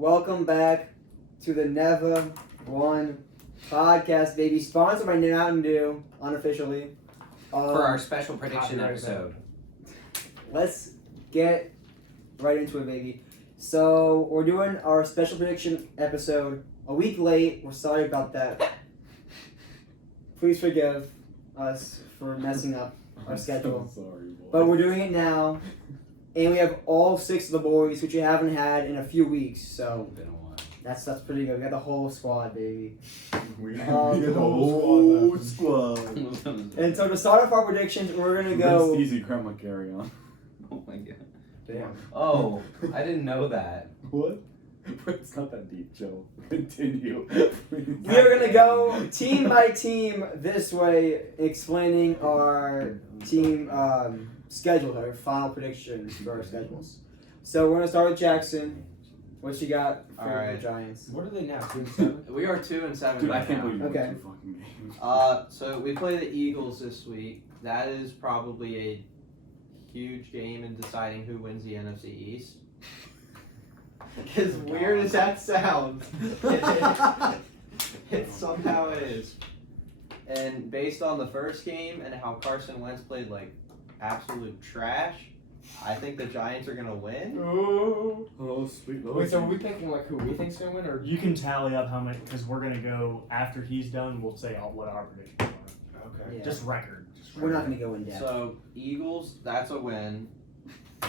Welcome back to the Never One podcast, baby. Sponsored by Mountain Dew, unofficially. For our special prediction episode. Let's get right into it, baby. So, we're doing our special prediction episode a week late. We're sorry about that. Please forgive us for messing up our schedule. So sorry, boy. But we're doing it now. And we have all 6 of the boys, which we haven't had in a few weeks. So, Been a while. that's pretty good. We got the whole squad, baby. We Um, got the whole squad. And so to start off our predictions, we're gonna go. Rest easy, Grandma, carry on. Oh my god. Damn. Oh, I didn't know that. What? It's not that deep, Joe. Continue. We are gonna go team by team this way, explaining our team schedules, our final predictions for our schedules. So we're gonna start with Jackson. What you got for All right. the Giants? What are they now? 2-7. We are 2-7 Dude, right I can't now. believe you Okay. won 2 fucking games. So we play the Eagles this week. That is probably a huge game in deciding who wins the NFC East. As weird as that sounds, it somehow is. And based on the first game and how Carson Wentz played like absolute trash, I think the Giants are gonna win. Oh. Oh, sweet Lord. Wait, so are we picking like who we think's gonna win, or You can tally up how many, because we're gonna go after he's done. We'll say what our predictions are. okay? Yeah. Just record. We're not gonna go in depth. So Eagles, that's a win.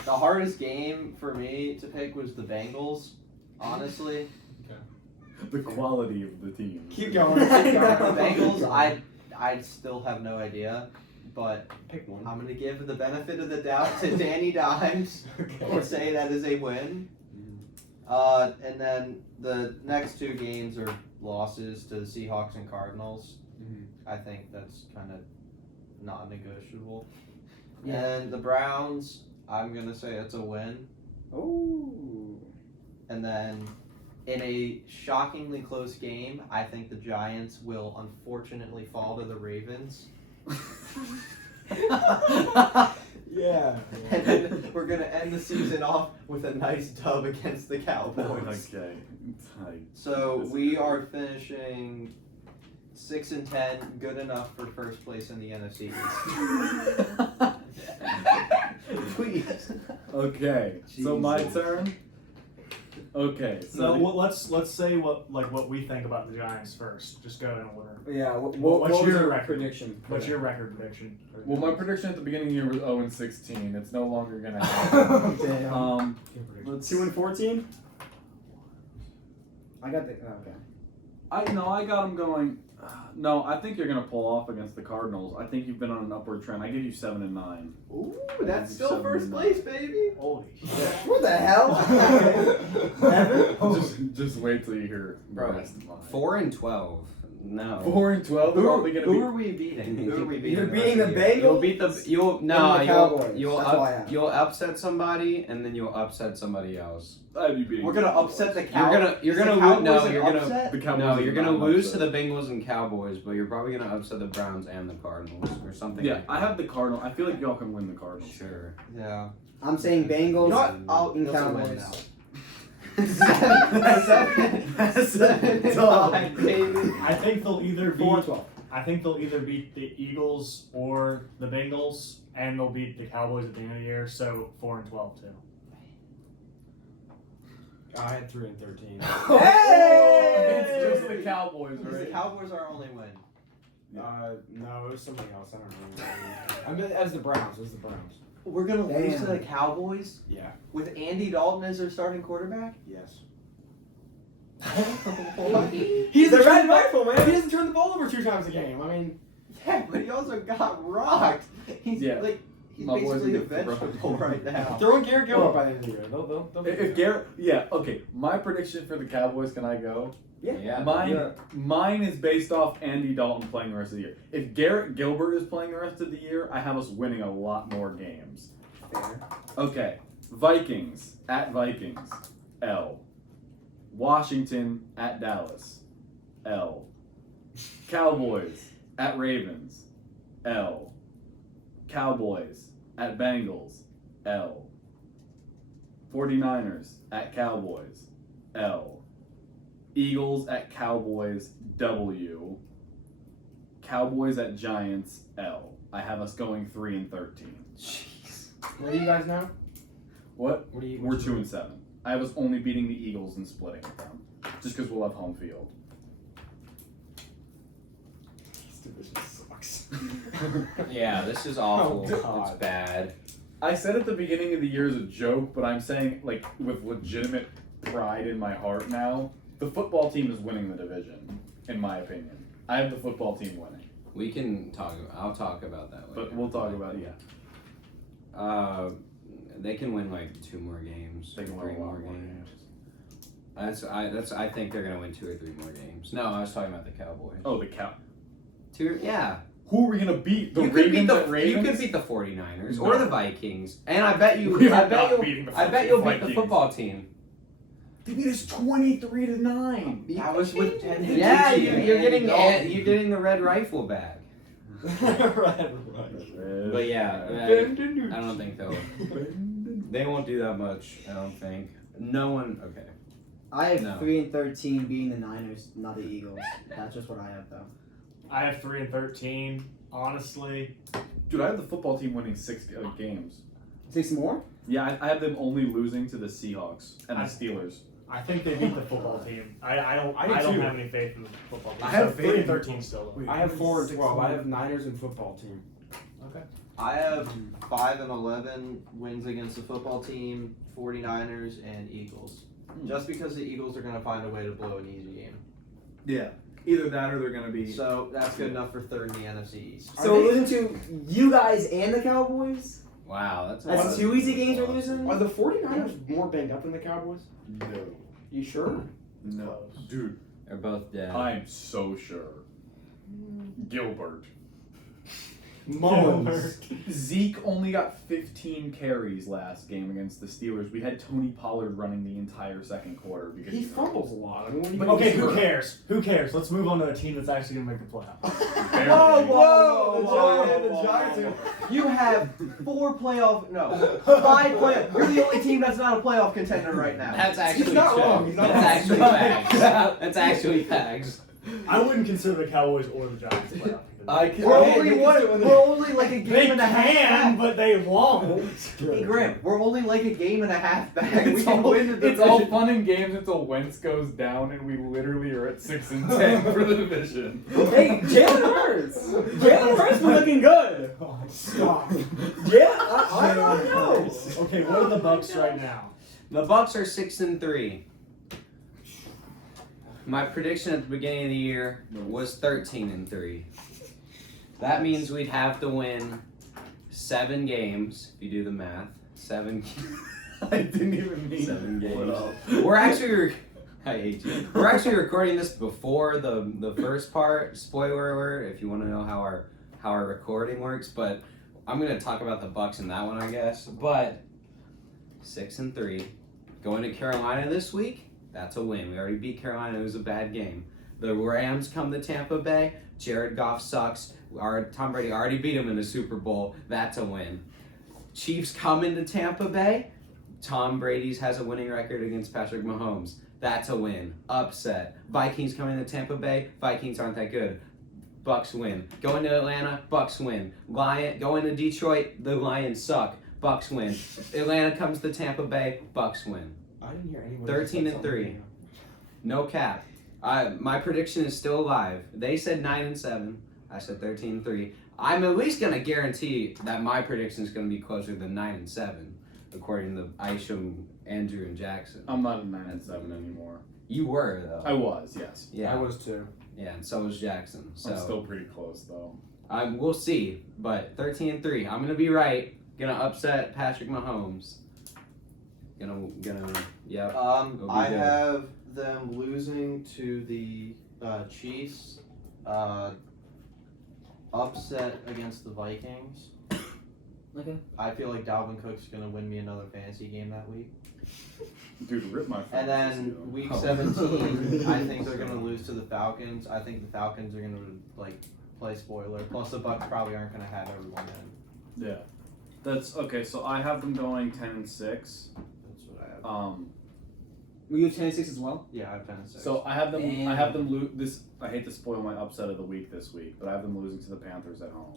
The hardest game for me to pick was the Bengals. Honestly, The quality of the team. Keep going. the Keep going. Bengals, I still have no idea, but Pick one. I'm gonna give the benefit of the doubt to Danny Dimes and say that is a win. And then the next 2 games are losses to the Seahawks and Cardinals. I think that's kind of non-negotiable. Yeah. And the Browns, I'm gonna say it's a win. Ooh. And then in a shockingly close game, I think the Giants will unfortunately fall to the Ravens. Yeah. And then we're gonna end the season off with a nice dub against the Cowboys. Okay. Tight. So we are finishing 6-10, good enough for first place in the NFC East. Please. Okay, so my Jesus. turn. Okay, So so let's say what we think about the Giants first. Just go in order. Yeah. What What's was your your record? prediction? What's your record prediction? well, my prediction at the beginning here was 0-16. It's no longer gonna happen. Damn. Let's 2-14. I got the. Oh, okay. I got them going. No, I think you're gonna pull off against the Cardinals. I think you've been on an upward trend. I give you 7-9. Ooh, that's still 7-9. first place, baby. Holy shit! What the hell? Evan? Just wait till you hear the Bro, rest of mine. 4-12. No. 4-12. They're probably gonna be. Who are we beating? Who are we beating? You're the beating the rest of year? Bengals. You'll beat the you'll no And the you'll Cowboys. you'll That's why I asked. you'll upset somebody and then you'll upset somebody else. I'd be beating We're gonna the upset the Cowboys. Cowboys. You're gonna Cowboys no an you're gonna upset? The Cowboys. no are you're gonna not lose to upset. the Bengals and Cowboys, but you're probably gonna upset the Browns and the Cardinals or something. Yeah, like I that. have the Cardinal. I feel like y'all can win the Cardinals. Sure. Yeah. I'm saying Bengals. You know what? I'll in it's a win Cowboys. now. That's Seven, tough. 9, baby. I think they'll either beat. 4-12. I think they'll either beat the Eagles or the Bengals, and they'll beat the Cowboys at the end of the year. So 4-12 too. I had 3-13. Hey! It's just the Cowboys, The right? Cowboys are our only win. No, it was somebody else. I don't remember. I mean, as the Browns. It was the Browns. We're gonna lose to Damn. the Cowboys Yeah. with Andy Dalton as their starting quarterback. Yes. What? He's The red rifle, man. He doesn't turn the ball over 2 times a game. I mean, Yeah, but he also got rocked. He's Yeah. like he's My boys basically a get rocked. vegetable right now. throwing Garrett Gilbert by the end of the year. They'll If Garrett, yeah, okay. My prediction for the Cowboys, can I go? Yeah. Mine is based off Andy Dalton playing the rest of the year. If Garrett Gilbert is playing the rest of the year, I have us winning a lot more games. Fair. Okay, Vikings at Vikings, L. Washington at Dallas, L. Cowboys at Ravens, L. Cowboys at Bengals, L. 49ers at Cowboys, L. Eagles at Cowboys, W. Cowboys at Giants, L. I have us going 3-13. Jeez. What do you guys know? What? What do you? We're 2-7. I have us only beating the Eagles and splitting with them, just because we'll have home field. This division sucks. Yeah, this is awful. Oh, God. It's bad. I said at the beginning of the year as a joke, but I'm saying like with legitimate pride in my heart now, the football team is winning the division, in my opinion. I have the football team winning. We can talk. I'll talk about that later. But we'll talk about it, yeah. They can win like 2 more games. They can or 3 win a lot more more games. I think they're gonna win 2 or 3 more games. No, I was talking about the Cowboys. Oh, the Cow. 2, yeah. Who are we gonna beat? The You could beat Ravens the at Ravens? You could beat the 49ers No. or the Vikings, and I bet you. We are I bet not you'll. beating the I bet you'll beat the Vikings. football team. They beat us 23-9. That was with 10 Yeah, inches. you're getting the red rifle back. Right. But yeah, I don't think they'll. They won't do that much. I don't think. No one. Okay. I have No. 3-13 being the Niners, not the Eagles. That's just what I have though. I have 3-13. Honestly, Dude, I have the football team winning 6 games. 6 more? Yeah, I have them only losing to the Seahawks and the I- Steelers. I think they beat the football team. I don't I do don't too. have any faith in the football team. I have So faith in 3-13 still. Though. I have 4-12. I have Niners and football team. I have 5-11 wins against the football team, 49ers, and Eagles. Just because the Eagles are going to find a way to blow an easy game. Yeah. Either that or they're going to be. So that's good enough for third in the NFC East. So we're losing to you guys and the Cowboys? Wow, that's. That's 2 easy games we're losing? Are the 49ers more banged up than the Cowboys? No. You sure? No. Dude, They're both dead. I'm so sure. Gilbert. Mullins. Zeke only got 15 carries last game against the Steelers. We had Tony Pollard running the entire second quarter because He fumbles a lot. I mean, what do you But Okay, he's who hurt. cares? Who cares? Let's move on to a team that's actually gonna make the playoffs. Barely. The Giants. You have 4 playoff, no, 5 playoff. You're the only team that's not a playoff contender right now. That's actually He's not true. wrong, he's not That's wrong. actually facts. That's actually facts. I wouldn't consider the Cowboys or the Giants playoff contenders. I can. We're Okay, only they one. can still- We're only like a game They and a half can, back. but they won't. Hey Graham, we're only like a game and a half back. We It's can all, win the it's all division. fun and games until Wentz goes down and we literally are at 6-10 for the division. Hey, Jalen Hurts! Jalen Hurts been looking good! Oh, stop. Yeah, I don't know. Okay, what are the Bucks right now? The Bucks are 6-3. My prediction at the beginning of the year was 13-3. That means we'd have to win 7 games. If you do the math, 7. I didn't even mean 7 to pull it games. up. We're actually. I hate you. We're actually recording this before the first part. Spoiler alert! If you want to know how our recording works, but I'm gonna talk about the Bucks in that one, I guess. But 6-3, going to Carolina this week. That's a win. We already beat Carolina. It was a bad game. The Rams come to Tampa Bay. Jared Goff sucks. Tom Brady already beat him in the Super Bowl. That's a win. Chiefs come into Tampa Bay. Tom Brady's has a winning record against Patrick Mahomes. That's a win. Upset. Vikings come into Tampa Bay. Vikings aren't that good. Bucks win. Going to Atlanta. Bucks win. Going to Detroit. The Lions suck. Bucks win. Atlanta comes to Tampa Bay. Bucks win. I didn't hear anyone. 13-3. No cap. My prediction is still alive. They said 9-7. I said 13-3. I'm at least gonna guarantee that my prediction is gonna be closer than 9-7, according to Isham, Andrew, and Jackson. I'm not a 9-7 anymore. You were though. I was, yes. Yeah. I was too. Yeah, and so was Jackson. So I'm still pretty close though. we'll see. But 13-3. I'm gonna be right. Gonna upset Patrick Mahomes. Yep. It'll be I good. have them losing to the Chiefs. Upset against the Vikings. Okay. I feel like Dalvin Cook's gonna win me another fantasy game that week. Dude, rip my And fantasy then though. week Oh. 17, I think they're gonna lose to the Falcons. I think the Falcons are gonna play spoiler. Plus the Bucks probably aren't gonna have everyone in. Yeah. That's okay, so I have them going 10-6. That's what I have. Were you 10-6 as well? Yeah, I have 10-6. So I have them. Damn. I have them lose this. I hate to spoil my upset of the week this week, but I have them losing to the Panthers at home.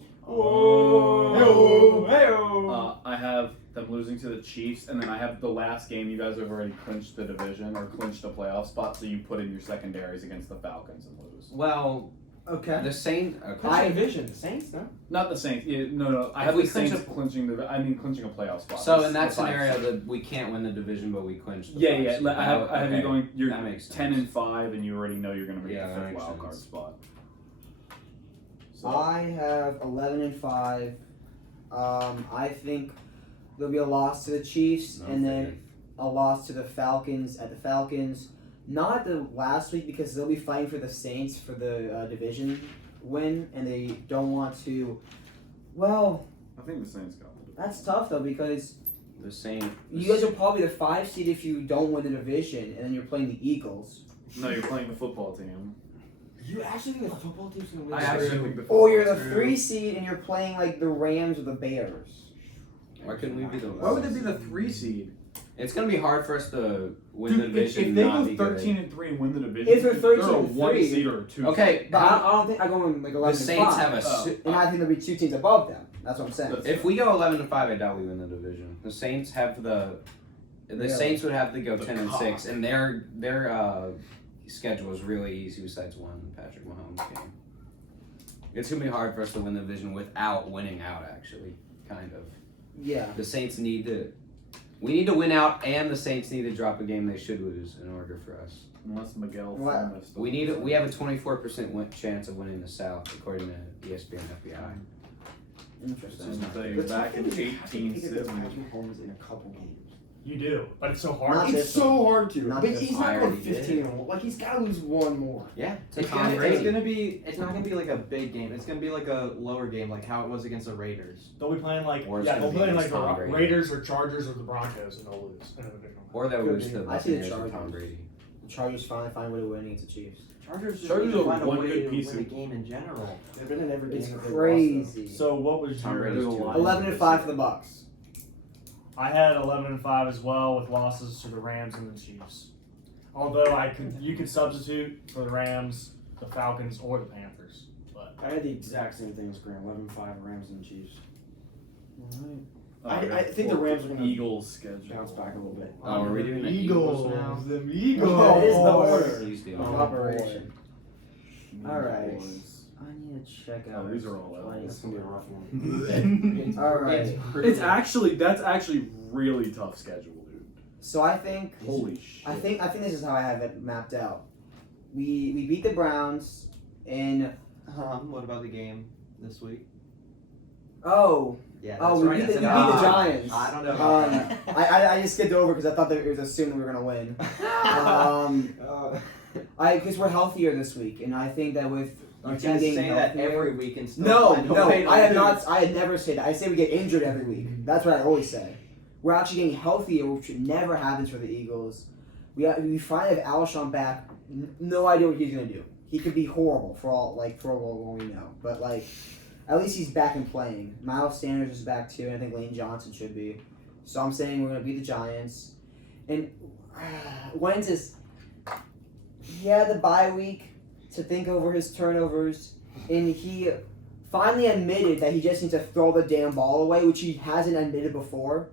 I have them losing to the Chiefs, and then I have the last game. You guys have already clinched the division or clinched a playoff spot, so you put in your secondaries against the Falcons and lose. Well, Okay. the Saints. Okay. Which division? The Saints, no? Not the Saints. Yeah, no. I If have we the Saints clinch clinching the. I mean, clinching a playoff spot. So in that That's fine. scenario, that we can't win the division, but we clinch. The Yeah. playoffs. I have you Okay. going. You're That makes sense. 10-5, and you already know you're going to make Yeah, the that fifth makes wild card sense. spot. So, I have 11-5. I think there'll be a loss to the Chiefs, No and faith. then a loss to the Falcons at the Falcons. Not the last week because they'll be fighting for the Saints for the division win, and they don't want to. Well, I think the Saints got it. that's tough though because The Saints. you guys are probably the 5 seed if you don't win the division, and then you're playing the Eagles. No, you're playing the football team. You actually think the football team's gonna win? I this actually year? think the Or you're the football 3 seed and you're playing like the Rams or the Bears. Why couldn't we be the? Why would they be the 3 seed? It's gonna be hard for us to win the Dude, division. if they not go be good. 13-3 and win the division, If they're they're a 13-3, 1 seed or a 2 Okay, But I don't think I go in like 11 the Saints have a. Oh. and I think there'll be 2 teams above them. That's what I'm saying. That's- If we go 11-5, I doubt we win the division. The Saints have the. The Really? Saints would have to go The 10-6, and their schedule is really easy besides one Patrick Mahomes game. It's gonna be hard for us to win the division without winning out. Actually, kind of. Yeah. The Saints need to. We need to win out, and the Saints need to drop a game they should lose in order for us. Unless Miguel What? Thomas. We have a 24% chance of winning the South, according to ESPN FBI. Interesting. Just to tell you, The back tough in thing is you have to beat against 1870. Patrick Mahomes in a couple games. You do, but it's so hard. Not It's this so hard to. Not But this he's one. not I going already 15 and 1. Like he's got to lose one more. Yeah, to It's Tom gonna, Brady. it's gonna be. It's not gonna be like a big game. It's gonna be like a lower game, like how it was against the Raiders. They'll be playing like Or it's yeah, gonna they'll be play like against the Tom Brady. Raiders or Chargers or the Broncos, and they'll lose in a divisional round. Or they'll Could lose be. to the I see the Buccaneers with Tom Chargers. Brady. The Chargers finally find a way to win against the Chiefs. Chargers Chargers need to are find a one way good to piece win a of- game in general. They've been in every game. It's that they've crazy. So what was Tom your Brady's little too line? 11-5 for the Bucks. I had 11-5 as well, with losses to the Rams and the Chiefs. Although you could substitute for the Rams, the Falcons, or the Panthers. But I had the exact same thing as Graham. 11-5 Rams and Chiefs. Oh, I think the Rams are gonna Eagles schedule. bounce back a little bit. Oh, are we doing the Eagles now? Them Oh, it is the order Please do. of Oh, operation. boy. Alright. Boys. I need to check out. Oh, these are all Twenty. That's gonna be a rough one. Alright. That's actually really tough schedule, dude. So I think Holy shit. I think this is how I have it mapped out. We beat the Browns in What about the game this week? oh Yeah. oh that's we right, beat the that's enough. Giants. I don't know about that. I just skipped over because I thought that it was assumed we were gonna win. Because we're healthier this week, and I think that with You our team guys getting say that healthier- every week and still No, find a no, way to I have lose. not. I had never said that. I say we get injured every week. That's what I always say. We're actually getting healthier, which never happens for the Eagles. We finally have Alshon back. No idea what he's gonna do. He could be horrible for all we know. But like, at least he's back and playing. Miles Sanders is back too, and I think Lane Johnson should be. So I'm saying we're gonna beat the Giants. And Wentz is. He had the bye week to think over his turnovers, and he finally admitted that he just needs to throw the damn ball away, which he hasn't admitted before.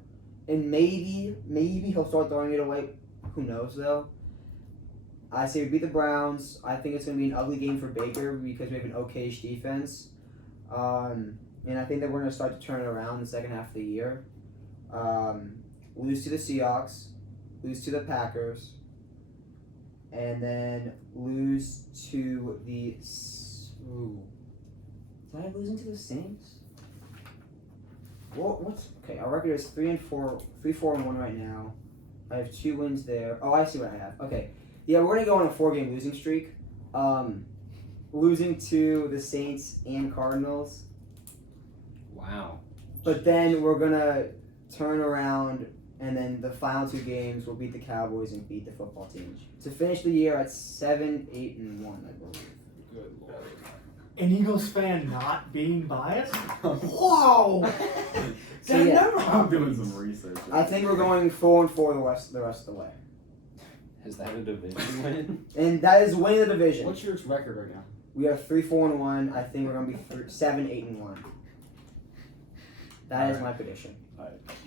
And maybe he'll start throwing it away. Who knows though? I say we beat the Browns. I think it's going to be an ugly game for Baker because we have an okayish defense. And I think that we're going to start to turn it around in the second half of the year. Lose to the Seahawks, lose to the Packers, and then lose to the. Ooh. Did I have losing to the Saints? What's okay? Our record is 3-4-1 right now. I have 2 wins there. Oh, I see what I have. Okay, yeah, we're gonna go on a 4-game losing streak. Losing to the Saints and Cardinals, Wow. but then we're gonna turn around, and then the final 2 games we'll beat the Cowboys and beat the football team to finish the year at 7-8-1, I believe. Good lord. an Eagles fan not being biased. Whoa! So, That yeah. never I'm doing happens. some research. I think we're going 4-4 the rest of the way. Is that a division win? And that is winning the division. What's your record right now? We are 3-4-1. I think we're gonna be 7-8-1. That is my prediction.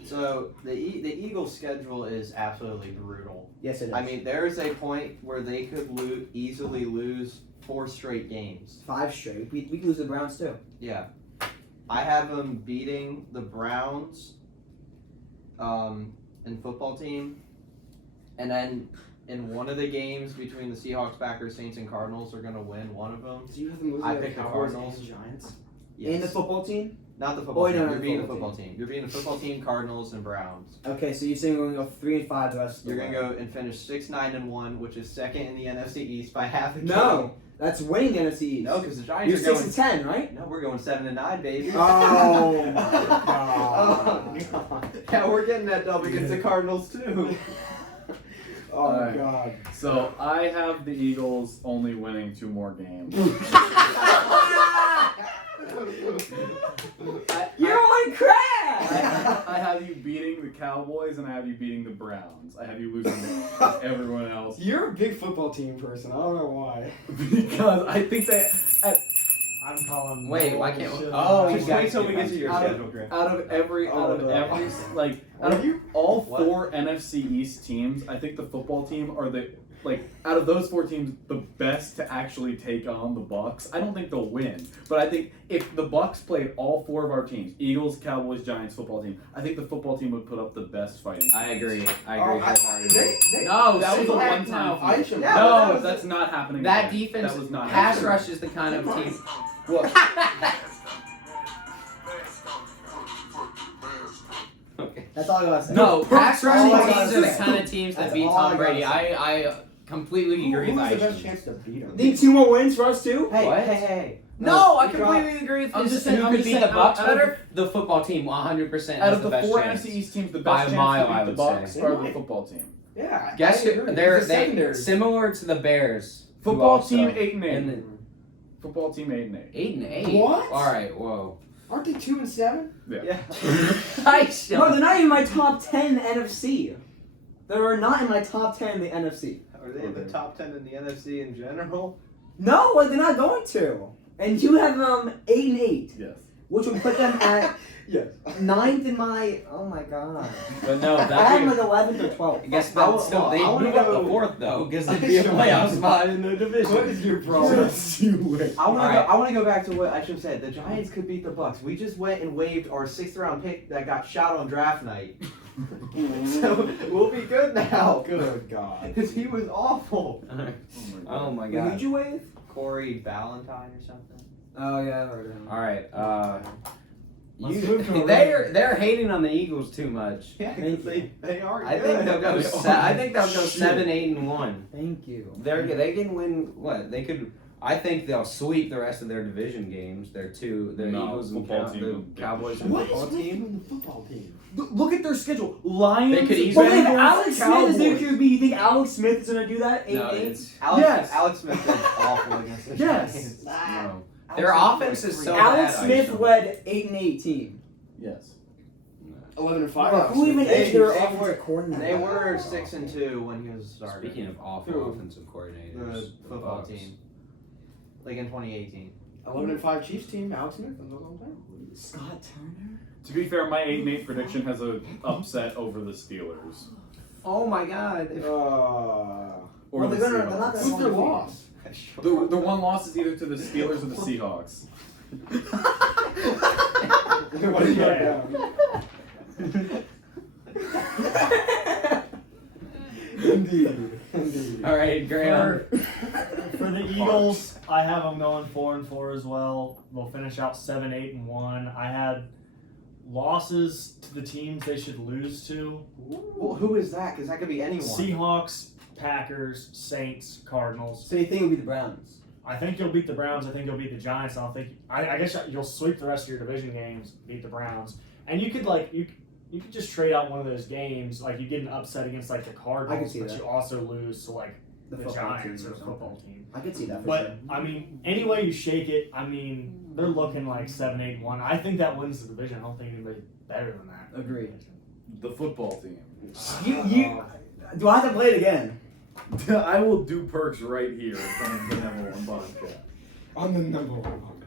So the Eagles' schedule is absolutely brutal. Yes, it is. I mean, there is a point where they could easily lose 4 straight games. 5 straight. We could lose the Browns too. Yeah, I have them beating the Browns, in football team, and then in one of the games between the Seahawks, Packers, Saints, and Cardinals, they're gonna win one of them. Do you have them losing I to the picked the Cowboys Cardinals. and Giants? Yes. In the football team. Not the football Oh, team. no, You're the beating the football football team. You're beating the football team, Cardinals, and Browns. Okay, so you're saying we're gonna go 3-5 the rest of the You're way. gonna go and finish 6-9-1, which is second in the NFC East by half a game. No, that's winning the NFC East. No, because the Giants You're are going. 6-10, right? No, we're going 7-9, baby. Oh my Oh, God. Yeah, we're getting that dub against the Cardinals too. Oh Alright. God. So I have the Eagles only winning 2 more games. You're on crack! I have you beating the Cowboys and I have you beating the Browns. I have you losing to everyone else You're a big football team person. I don't know why. because I think that I'm calling. Wait, why can't? bullshit. Oh, you Just guys wait till we get to your Out of- schedule, Grant. out of every Oh, like out of you? all What? 4 NFC East teams, I think the football team are the out of those 4 teams the best to actually take on the Bucks. I don't think they'll win, but I think if the Bucks played all 4 of our teams, Eagles, Cowboys, Giants, football team, I think the football team would put up the best fighting. I agree. I Oh, agree wholeheartedly. No, that was a Heck one-time no. thing. I should. Yeah, No, that was- that's not happening. That again. defense, That was not pass happening. rush is the kind of team. What? Okay. That's all I gotta say. No, pass rushing all I teams gotta are the say. kind of teams that That's beat all I Tom Brady. gotta say. I completely agree Who's with the best Aisha. chance to beat him? Need 2 more wins for us too? Hey, What? hey. No, I You completely agree with I'm this. just saying- Who I'm could just beat saying, the Bucks out of- better? The football team, 100% Out has of the the best 4 chance. NFC East teams, the By best a chance mile, to I beat the would Bucks say. are the football team. Yeah. Guess I who? agree. They're It's the secondary. similar to the Bears. who Football also- team 8-8. and the- Football team 8-8. 8-8. What? All right, whoa. Aren't they 2-7? Yeah. Aisha. No, they're not even my top 10 in the NFC. They're not in my top 10 in the NFC. Are they in the top 10 in the NFC in general? No, they're not going to. And you have them 8-8, Yes. which would put them at Yes. 9th in my. Oh my god. But no, I have that's like 11th or 12th. I guess I that's still, wa- they I wanna move up go- the 4th though, because they'd be a playoff spot in the division. What is your problem? I want Alright. to go back to what I should have said. The Giants could beat the Bucks. We just went and waived our 6th-round pick that got shot on draft night. So we'll be good now. Good God. Because he was awful. Oh my Who'd god. you wave? Corey Ballantyne or something. Oh yeah, I heard of him. All right. Let's move to a They're hating on the Eagles too much. Yeah, Thank they are. I good. think they'll go. I think they'll go Shit. 7-8-1. Thank you. They can win. What they could. I think they'll sweep the rest of their division games. Their No, Eagles and football team will the get Cowboys the and What football is with you team. and the football team? Look at their schedule. Lions. They could easily- But if Bengals, Alex Smith is there, Cowboys. QB, you think Alex Smith is gonna do that? 8-8? No, it's Alex Smith is awful against the Yes. Giants. no. Their offense is so Alex bad. Smith Aisha. led 8-8 team. Yes. 11-5. Bro, who even They- is their they offensive were- coordinator? They were 6-2 when he was starting. Speaking of awful Who? offensive coordinators, The football Bucks. team. Like in 2018. 11-5 Chiefs team. Alex Smith. I'm not gonna Scott Turner. To be fair, my 8-8 prediction has a upset over the Steelers. Oh my God! Or Well, the they're not Seahawks. gonna- Who's their loss? The one loss is either to the Steelers or the Seahawks. What is Yeah. Indeed. Indeed. All right, Graham. For the Eagles, I have them going 4-4 as well. They'll finish out 7-8-1. I had losses to the teams they should lose to: Well, who is that? Because that could be anyone. Seahawks, Packers, Saints, Cardinals. So you think it'll be the Browns? I think you'll beat the Browns. I think you'll beat the Giants. I guess you'll sweep the rest of your division games, beat the Browns, and you could you could just trade out one of those games. Like you get an upset against like the Cardinals, see but that. you also lose to like the football Giants team or the football team. I could see that for But sure. I mean, any way you shake it, I mean, they're looking like 7-8-1. I think that wins the division. I don't think anybody's better than that. Agreed. The football team. You do I have to play it again? I will do perks right here in front of the number one podcast. On the number one.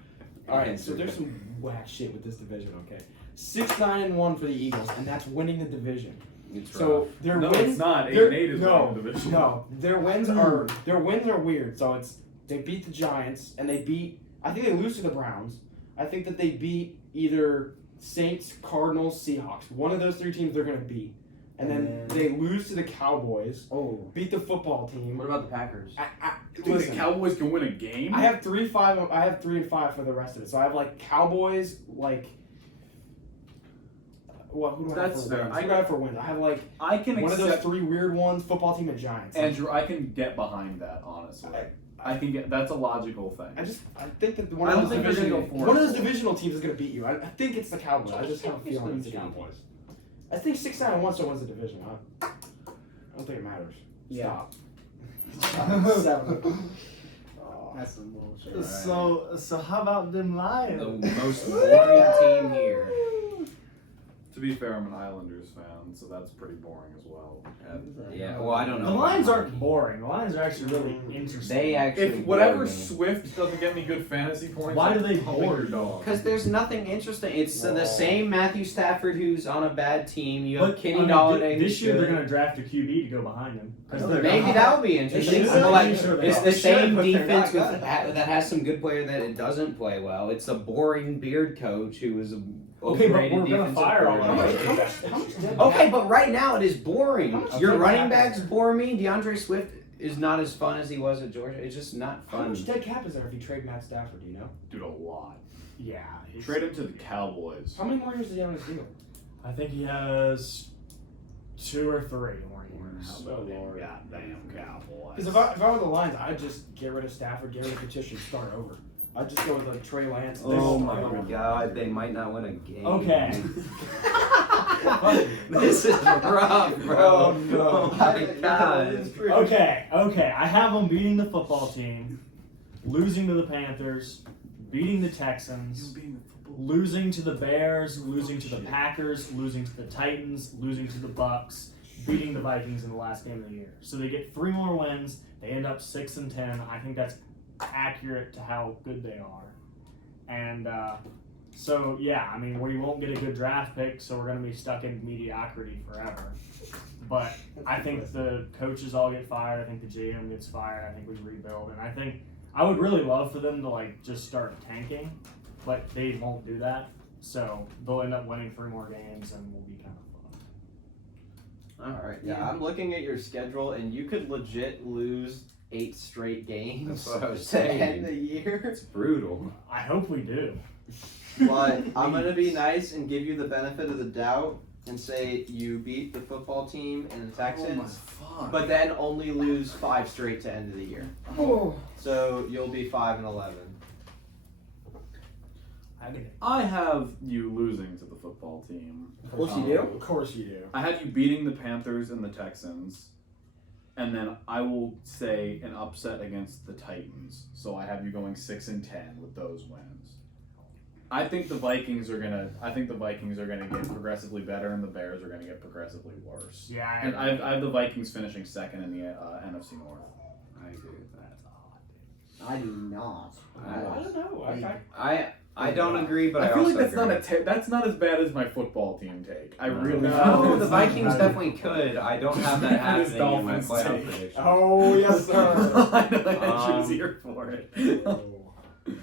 Alright, so there's some whack shit with this division, okay? 6-9-1 for the Eagles, and that's winning the division. It's So rough. their No, wins it's not. 8 their- and 8 is no, winning the division. No, their wins are weird. So it's they beat the Giants and I think they lose to the Browns. I think that they beat either Saints, Cardinals, Seahawks. One of those 3 teams they're gonna beat. And then they lose to the Cowboys, Oh. beat the football team. What about the Packers? You think the Cowboys can win a game? I have 3-5. I have 3 and 5 for the rest of it. So I have like Cowboys, like. Well, who do I have That's for fair. wins? Who do I have for wins? I have like I can one of those accept 3 weird ones: football team and Giants. Andrew. I can get behind that, honestly. I can get that's a logical thing. I think that one I of don't those think they're gonna divisional, go one of those 4-4. divisional teams is gonna beat you. I think it's the Cowboys. I just have a feeling it's the Cowboys. I think 6-9-1 still wins the division. I don't think it matters. Yeah. Stop. 7. That's some bullshit. Alright. So how about them Lions? The most boring team here. To be fair, I'm an Islanders fan, so that's pretty boring as well. Yeah, well, I don't know. The about Lions aren't hockey. boring. The Lions are actually really interesting. They actually. If whatever bore me. Swift doesn't get me good fantasy points, Why do they I'll pick bore your you? dog? Because there's nothing interesting. It's the same Matthew Stafford who's on a bad team. You have But Kenny I mean, Galladay. this who's year they're good. going to draft a QB to go behind him. 'Cause No, they're they're Maybe not. that would be interesting. should. Like, Sure they it's are. the They same should, but they're defense not with, good. that has some good player that it doesn't play well. It's a boring beard coach who is a Okay, but overrated we're gonna defensive fire all of coordinator. them. How much dead Okay, but right now it is boring. How much Your dead running cap backs is there? bore me. DeAndre Swift is not as fun as he was at Georgia. It's just not How fun. much dead cap is there if you trade Matt Stafford? Do you know? Dude, a lot. Yeah. he's- Trade him to the Cowboys. How many more years does he have on his deal? I think he has 2 or 3 more years. How about them goddamn Cowboys? Because if I were the Lions, I'd just get rid of Stafford, get rid of Petition, start over. I'd just go with like Trey Lance. and Oh just my start over. God, they might not win a game. Okay. This is rough, bro. Oh, no. Oh my God. Okay, I have them beating the football team, losing to the Panthers, beating the Texans, losing to the Bears, losing to the Packers, losing to the Titans, losing to the Bucks, beating the Vikings in the last game of the year. So they get 3 more wins. They end up 6-10. I think that's accurate to how good they are. And so yeah, I mean, we won't get a good draft pick, so we're going to be stuck in mediocrity forever. But I think the coaches all get fired. I think the GM gets fired. I think we rebuild, and I think I would really love for them to like just start tanking, but they won't do that. So they'll end up winning 3 more games, and we'll be kind of fun. All right. Yeah, I'm looking at your schedule, and you could legit lose 8 straight games That's what I was to end saying. the year. It's brutal. I hope we do. But I'm gonna be nice and give you the benefit of the doubt and say you beat the football team and the Texans, but then only lose 5 straight to end of the year. Oh. So you'll be 5-11. I have you losing to the football team. Of course you do. Of course you do. I have you beating the Panthers and the Texans, and then I will say an upset against the Titans. So I have you going 6-10 with those wins. I think the Vikings are gonna get progressively better, and the Bears are gonna get progressively worse. Yeah, And I have the Vikings finishing second in the NFC North. I agree with that. I do not. I don't know. I don't agree, but I, I feel also like that's agree. that's not as bad as my football team take. I really No, feel the it's Vikings not. definitely could. I don't have that His happening in my Dolphins playoff take. prediction. Oh yes, sir. I know Andrew's Um, here for it.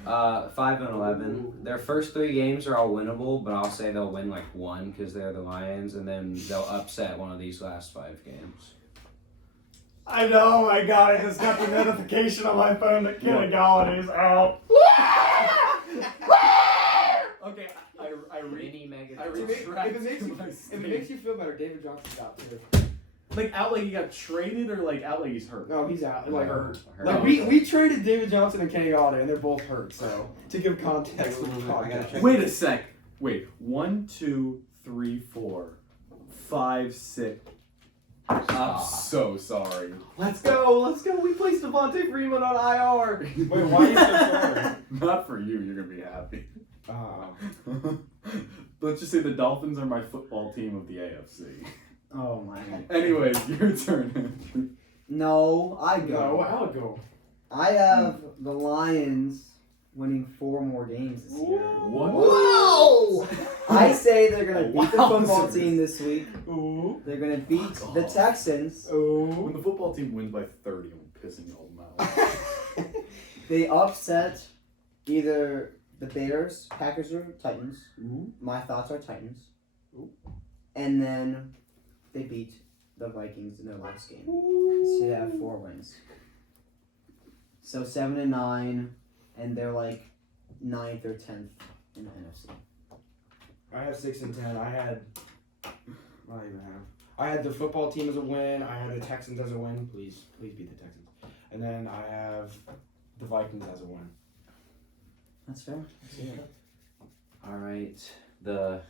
5-11. Their first 3 games are all winnable, but I'll say they'll win like 1 because they're the Lions, and then they'll upset one of these last 5 games. I know, I got it. It's got the notification on my phone that Kenny Galladay's out. Okay, I If it makes you feel better, David Johnson's out too. like out like he got traded or like out like he's hurt. No, he's out. Like Hurt. Like we traded David Johnson and Kenny Galladay, and they're both hurt. So to give context, Wait, I gotta check. Wait a sec. Wait. 1, 2, 3, 4, 5, 6. I'm so sorry. Let's go. We placed Devontae Freeman on IR. Wait, why are you so sorry? Not for you. You're gonna be happy. Uh, Let's just say the Dolphins are my football team of the AFC. Oh my. Anyways, your turn. No, I No, go. I'll go. I have the Lions winning 4 more games this year. What? Whoa! I say they're gonna beat the football Wowzers. team this week. Ooh. They're gonna beat Fuck the off. Texans. When Ooh. the football team wins by 30, I'm pissing you all out. They upset either the Bears, Packers, or Titans. Ooh. My thoughts are Titans. Ooh. And then they beat the Vikings in their last game. So they have 4 wins. So 7-9, and they're like 9th or 10th in the NFC. I have 6 and 10. I don't even have. I had the football team as a win. I had the Texans as a win. Please beat the Texans. And then I have the Vikings as a win. That's fair. All right, the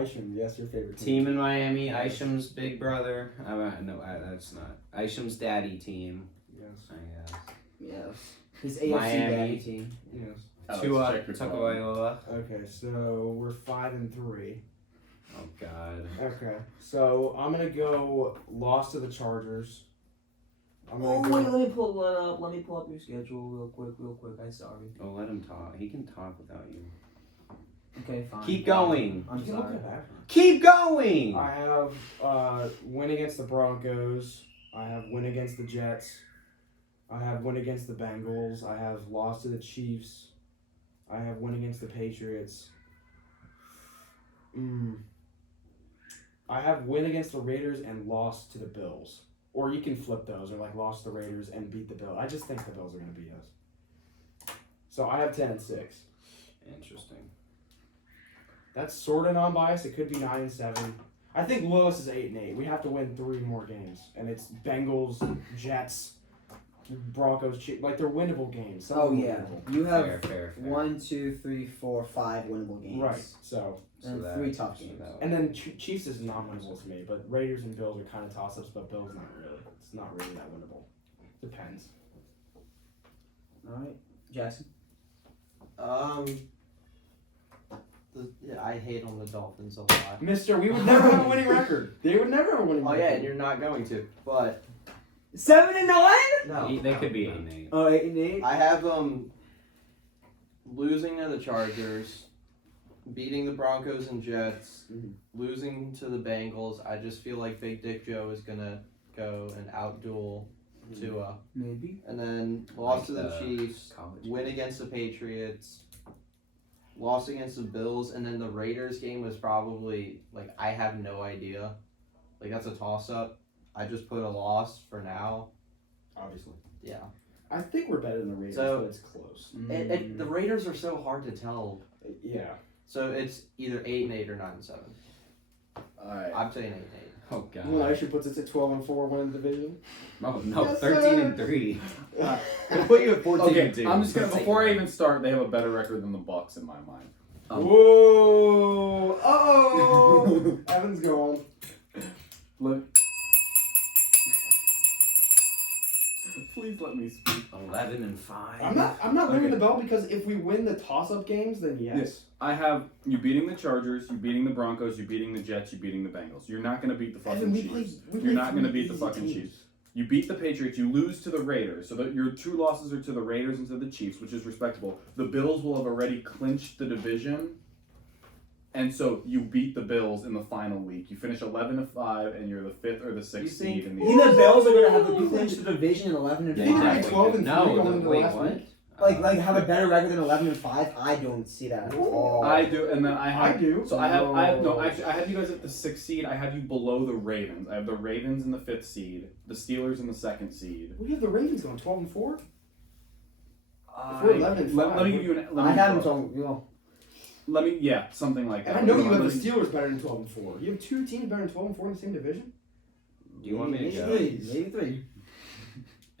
Isham, yes, your favorite team in Miami, Isham's big brother. That's not Isham's daddy team. Yes. I guess. Yes. His AFC Miami. daddy team. Yes. Alex, check your phone. Tagovailoa. Okay, so we're 5 and 3. Oh God. Okay, so I'm gonna go loss to the Chargers. I'm gonna go. let me pull one up. Let me pull up your schedule real quick. I'm sorry. Oh, let him talk. He can talk without you. Okay, fine. Keep going. I'm You can look sorry. at that. Keep going. I have win against the Broncos. I have win against the Jets. I have win against the Bengals. I have lost to the Chiefs. I have win against the Patriots. I have win against the Raiders and lost to the Bills. Or you can flip those, or like lost to the Raiders and beat the Bills. I just think the Bills are going to beat us. So I have 10 and 6. Interesting. That's sort of non-biased. It could be 9 and 7. I think lowest is 8 and 8. We have to win 3 more games, and it's Bengals, Jets, Broncos. Like they're winnable games. Some Oh of them are yeah, winnable. you have Fair. 1, 2, 3, 4, 5 winnable games. Right. So And that- 3 tough so games. that- and then Chiefs is non-winnable to me, but Raiders and Bills are kind of toss-ups, but Bills not really. It's not really that winnable. Depends. All right, Jackson. I hate on the Dolphins a lot. Mister, we would never have a winning record. They would never have a winning Oh record. yeah, and you're not going to. But 7-9. no, They could be 8 and 8. Oh, 8 and 8. I have them losing to the Chargers, beating the Broncos and Jets, losing to the Bengals. I just feel like Big Dick Joe is gonna go and outduel Tua, Maybe. and then lost to the Like the Chiefs, College. win against the Patriots, lost against the Bills, and then the Raiders game was probably like I have no idea. Like that's a toss up. I just put a loss for now. Obviously. Yeah. I think we're better than the Raiders, So- but it's close. The Raiders are so hard to tell. Yeah. So it's either 8 and 8 or 9 and 7. Alright. I'm saying 8 and 8. Oh God. Well, Aisha puts us at 12 and 4, winning the division. Oh no, Yes, 13 sir. and 3. We'll put you at 14 Okay, and 2. I'm just gonna. Before I even start, they have a better record than the Bucks in my mind. Whoa! Uh-oh! Evan's gone. Look. Please let me speak. 11 and 5. I'm not ringing Okay. the bell because if we win the toss-up games, then yes. I have you beating the Chargers, you beating the Broncos, you beating the Jets, you beating the Bengals. You're not gonna beat the fucking Evan, we Chiefs. played You're not gonna three beat the easy fucking teams. Chiefs. You beat the Patriots, you lose to the Raiders, so that your 2 losses are to the Raiders and to the Chiefs, which is respectable. The Bills will have already clinched the division, and so you beat the Bills in the final week. You finish 11 and 5, and you're the 5th or the 6th seed in the. You think the Bills are gonna have the clinch the division 11 and Yeah, 5? exactly. 12 and 3 No, going into the wait, last what? week. Like have a better record than 11 and 5? I don't see that at all. I do, and then I have. I do. So I have no. Actually, I have you guys at the 6th seed. I have you below the Ravens. I have the Ravens in the 5th seed, the Steelers in the 2nd seed. We have the Ravens going 12 and 4. I, We're 11 and 5. Let me give you an. Let I me, have them talking. You know, Let me. Yeah, something like And that. I know you Let have me- the Steelers better than 12 and 4. You have 2 teams better than 12 and 4 in the same division? Do you want me to maybe go? 3. Maybe 3.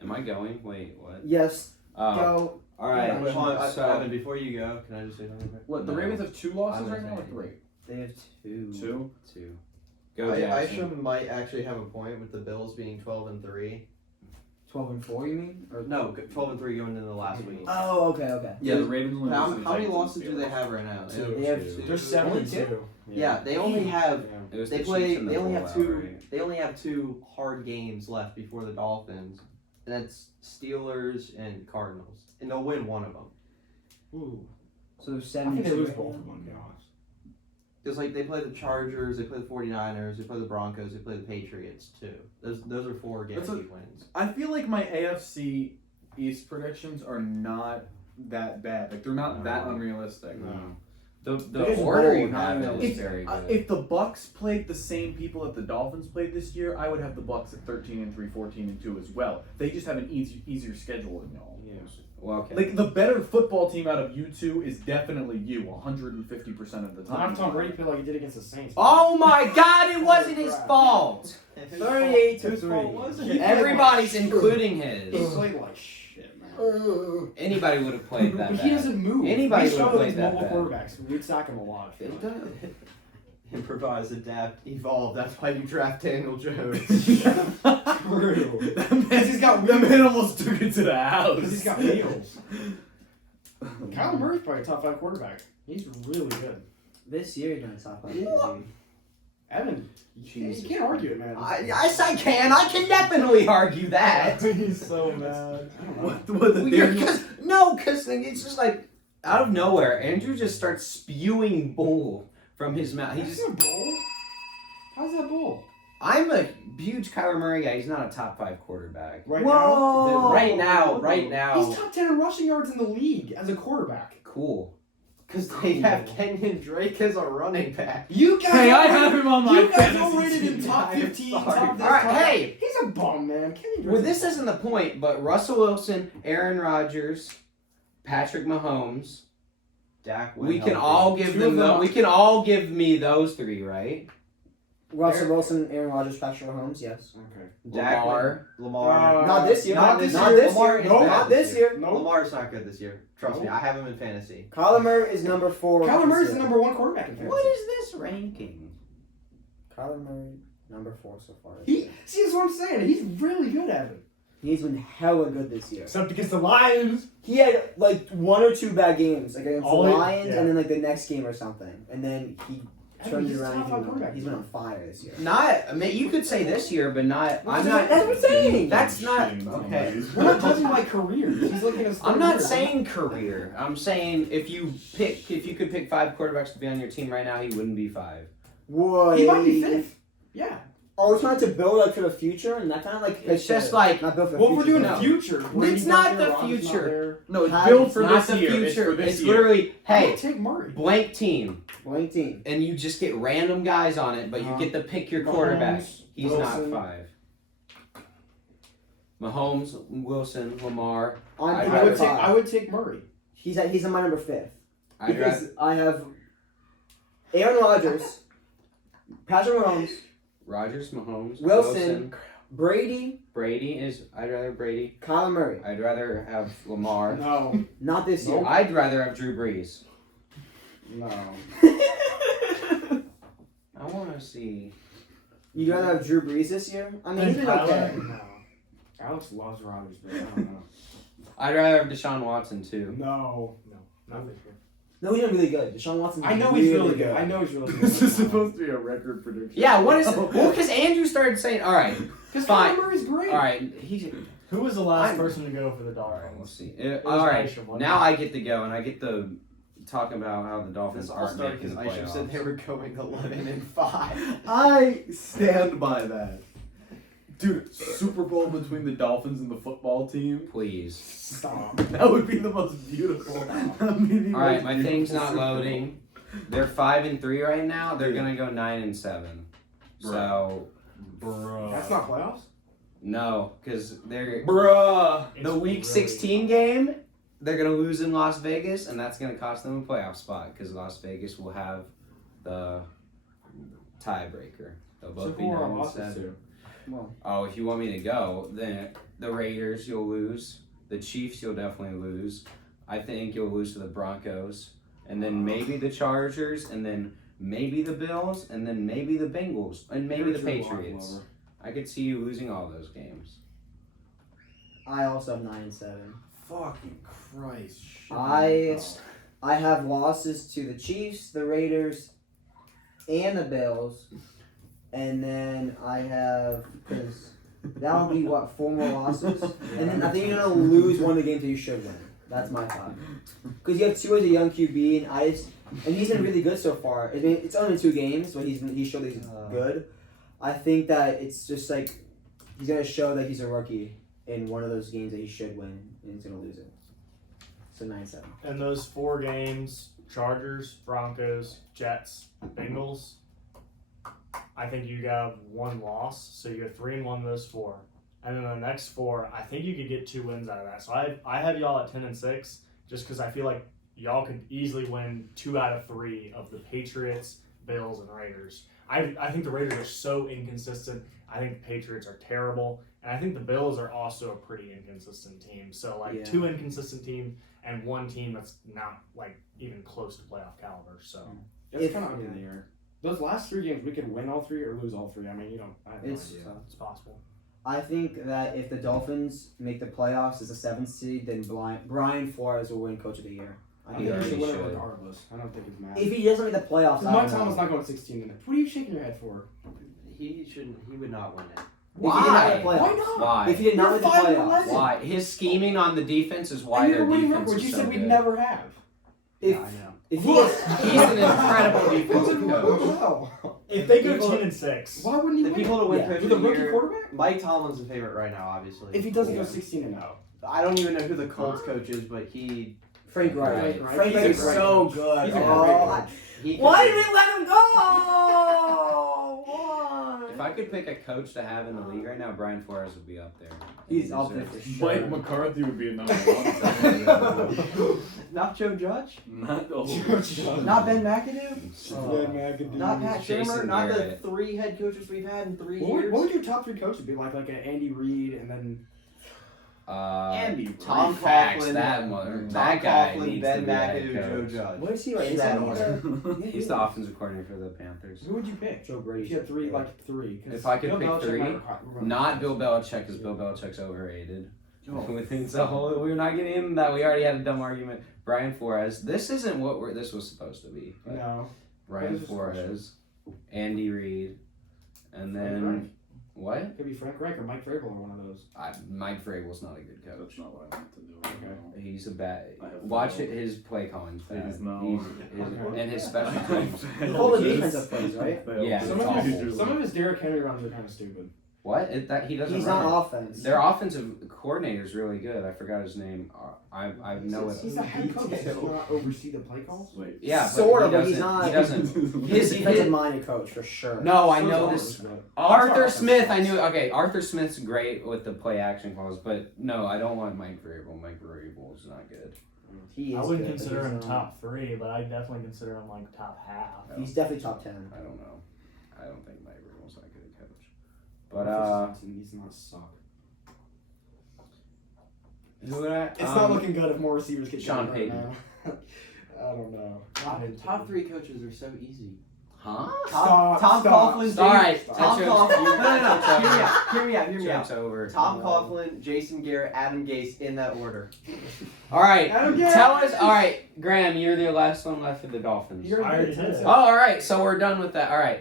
Am I going? Wait, what? Yes. Oh, Go. all right. Yeah, Wait, hold on, So- Evan, before you go, can I just say something? quick? What the No. Ravens have 2 losses I'm right now, or saying- 3? They have 2. 2. 2. Go, I Jackson. Isham might actually have a point with the Bills being 12 and 3. 12-4, you mean? Or No, 12-3 going into the last week. Oh, okay. Yeah, the Ravens only How lose to the many Titans losses and do they Steelers. have right now? Two. They have Two. They're 7-2. 2? Yeah, they only have It was they the play. Chiefs and the They only have blowout, two. right? They only have 2 hard games left before the Dolphins, and that's Steelers and Cardinals, and they'll win one of them. Ooh. So they're I 7 think they lose both of them, to be honest. Because like they play the Chargers, they play the 49ers, they play the Broncos, they play the Patriots too. Those are 4 guaranteed wins. I feel like my AFC East predictions are not that bad. Like they're not that unrealistic. No. The They're just order bold, you not have realistic. is very good. If the Bucks played the same people that the Dolphins played this year, I would have the Bucks at 13-3, 14-2 as well. They just have an easier schedule than y'all. Yeah. Well, okay. Like the better football team out of you two is definitely you, 150% of the Not time. if Tom Brady played like he did against the Saints. Oh my God! It wasn't his fault. 38-3. Everybody's including his. He played like shit, man. Anybody would have played that. He doesn't move. Anybody we would've struggle played with that mobile bad. quarterbacks. We'd sack him a lot. I feel like. Improvise, adapt, evolve. That's why you draft Daniel Jones. True. Because he's got the wheels. man almost took it to the house. Because he's got wheels. Kyler Murray's probably a top 5 quarterback. He's really good. This year you're gonna top 5. Evan, you Jesus can't argue it, man. Yes, I can. I can definitely argue that. He's so mad. I don't know. What the Because it's just like out of nowhere, Andrew just starts spewing bull from his mouth. He That's just. not bull. How's that bull? I'm a huge Kyler Murray guy. He's not a top 5 quarterback. Right Whoa! Right now, now? He's top 10 in rushing yards in the league as a quarterback. Cool. Because they have Kenyon Drake as a running back. You guys Hey, I all- have him on my You guys fantasy all rated him team. top I'm 15, sorry. top this, All right, top hey. He's a bum, man. Kenny Well, this isn't the point, but Russell Wilson, Aaron Rodgers, Patrick Mahomes. Dak. We can all give them. We can all give me those 3, right? Russell Wilson, Aaron Rodgers, Patrick Mahomes, yes. Okay. Dak. Lamar. Lamar. Not this year. Not this Not year. this Lamar year. is No, bad not this this year. No. Lamar's not good this year. Trust No. me, I have him in fantasy. Kyler Murray is number 4. Kyler Murray's this the year. number 1 quarterback in fantasy. What is this ranking? Kyler Murray, number 4 so far. See, that's what I'm saying. He's really good at it. He's been hella good this year. Except against the Lions. He had like 1 or 2 bad games against All the he- Lions, yeah. and then like the next game or something, and then he turned He's it a around. top 5 quarterback. He's been on fire this year. Not. I mean, you could say this year, but not. I'm That's not. what I'm saying. That's not. Shitting on Okay. somebody's- We're not judging by careers. He's looking at his I'm third not year. saying career. I'm saying if you could pick 5 quarterbacks to be on your team right now, he wouldn't be 5. What? He might be 5th. Yeah. Are we trying to build like for the future, and that's kind of like It's just like not built for the Well, if we're future. doing no. the future, Brady's It's not there, the Rodgers not future. there. No, it's How- built it's for not this the year. future. It's for this It's year. literally, I'm hey, gonna take Murray. blank team, blank team. and you just get random guys on it, but you get to pick your quarterback. Mahomes, He's Wilson. not 5. Mahomes, Wilson, Lamar. I'd I'm rather number 5. I would take Murray. He's on my number 5th I'd because rather I have Aaron Rodgers, Patrick Mahomes, Rodgers, Mahomes, Wilson. Brady, Brady is. I'd rather Brady. Kyler Murray. I'd rather have Lamar. No. Not this year. I'd rather have Drew Brees. No. I want to see. You'd rather have Drew Brees this year? I mean, he's been okay. No. Alex loves Rodgers, but I don't know. I'd rather have Deshaun Watson too. No. Not this year. No, he's been really good. Deshaun Watson. I know he's really good. I know he's really good. This is supposed to be a record prediction. Yeah, what is it? Well, because Andrew started saying, all right, Because Fine. Kyler Murray's great. all right, he's. Who was the last I'm- person to go for the All right, we'll Dolphins? see. was All right, Aisha, wasn't now it? I get to go and I get to talk about how the Dolphins This all aren't started making because the Aisha said playoffs. they were going 11-5. I stand by that. Dude, Super Bowl between the Dolphins and the football team. Please. Stop. That would be the most beautiful. That'd be the All right, most my thing's beautiful not Super Bowl. loading. They're 5-3 right now. They're Dude. gonna go 9-7. So Bruh. That's not playoffs? no, because they're Bruh. the It's Week really 16 game. They're gonna lose in Las Vegas, and that's gonna cost them a playoff spot because Las Vegas will have the tiebreaker. They'll both be who are our 9-7. losses to? Well, Oh, if you want me to go, then the Raiders you'll lose. The Chiefs you'll definitely lose. I think you'll lose to the Broncos, and then maybe the Chargers, and then maybe the Bills, and then maybe the Bengals, and maybe the You're a true Patriots. lover. I could see you losing all those games. I also have 9 and 7. Fucking Christ. shit. I have losses to the Chiefs, the Raiders, and the Bills. And then I have, because that would be, 4 more losses? And then I think you're going to lose one of the games that you should win. That's my thought. Because you have 2 as a young QB, and he's been really good so far. I mean, it's only 2 games, but he showed that he's good. I think that it's just like, he's going to show that he's a rookie in one of those games that he should win, and he's going to lose it. So 9-7. And those 4 games, Chargers, Broncos, Jets, Bengals, I think you got 1 loss, so you have 3-1 in those 4. And then the next 4, I think you could get 2 wins out of that. So I have y'all at 10-6, just because I feel like y'all could easily win 2 out of 3 of the Patriots, Bills, and Raiders. I think the Raiders are so inconsistent. I think the Patriots are terrible. And I think the Bills are also a pretty inconsistent team. So, 2 inconsistent teams and 1 team that's not, even close to playoff caliber. So It's kind of up in the air. Those last 3 games, we could win all 3 or lose all 3. I mean, I have no idea. it's possible. I think that if the Dolphins make the playoffs as a 7th seed, then Brian Flores will win Coach of the Year. I I think think he should already win it should. regardless. I don't think it's mad. if he doesn't make the playoffs, I Mike don't Thomas know. not going 16 in it. What are you shaking your head for? He would not win it. If he did not make the Why? playoffs. not? Why? If he did not make the You're 5 and playoffs. 11. Why? His scheming on the defense is why And their you're winning defense record. is You so said we'd good. never have. If, Yeah, I know. if he gets, He's an incredible defensive coach. If they go People- 10-6, Why wouldn't he The win? people to win Yeah. Coach With of a the rookie Year, quarterback? Mike Tomlin's the favorite right now, obviously. If he doesn't Yeah. go 16 and 0. I don't even know who the Colts coach is, but he Frank Reich. Right. Frank He's Reich a is great so coach. good. He's a great Oh, coach. he could why be- did we let him go? Why? If I could pick a coach to have in the league right now, Brian Flores would be up there. He's He up there deserves for it. sure. Mike McCarthy would be a number 1. Not Joe Judge? Not oh, Not Ben McAdoo? Oh. Not Pat Jason Shermer? Not the Garrett. 3 head coaches we've had in 3 What years? would your top 3 coaches be? Like an Andy Reid and then Andy Tom Facts, Coughlin, that Tom that guy Coughlin, needs Ben to be the head McAdoo, Joe coach. Judge. What is he right? In Is that that order. He's the offensive coordinator for the Panthers. who would you pick? Joe Brady. If you had 3, like 3. 'cause If I could Bill pick Belichick 3, might run- Not Bill Belichick, because Bill Belichick's overrated. We think so. We're not getting into that. We already had a dumb argument. Brian Flores. This isn't what this was supposed to be. But No. Brian What is this Flores, Andy Reid, and Frank then Reich. what? It could be Frank Reich or Mike Vrabel or one of those. Mike Vrabel's not a good coach. That's not what I meant to do. Okay. He's a bad. I have Watch no- it. His play calling's bad. Please no. And his special teams. All the defensive plays, right? Yeah, Some it's of, awful. his, some of his Derrick Henry runs are kind of stupid. What? That he doesn't. He's run on it. offense. Their offensive coordinator's really good. I forgot his name. I know it. He's a head coach. Does he not oversee the play calls? Wait. Yeah, Sort but of, he but he's doesn't. not. He doesn't. He's a His defensive-minded coach for sure. no, I So know is this. Arthur, Arthur That's Smith, I offense. knew. Okay, Arthur Smith's great with the play action calls, but no, I don't want Mike Vrabel. Mike Vrabel is not good. He is I wouldn't good, but consider he's him not. top 3, but I definitely consider him top half. He's definitely top 10. I don't know. I don't think Mike Vrabel's that good a coach. Arthur Smith needs to not suck. Who would I? It's not looking good if more receivers get Sean going Payton. right now. I don't know. Top 3 coaches are so easy. Huh? Stop, Tom stop. Coughlin, All right, Tom that Coughlin. joke's- No. Hear me out. Joke's over. Tom Coughlin, Jason Garrett, Adam Gase in that order. All right, Adam Gase. tell us. All right, Graham, you're the last one left for the Dolphins. You're I already good. did. Oh, all right. So we're done with that. All right.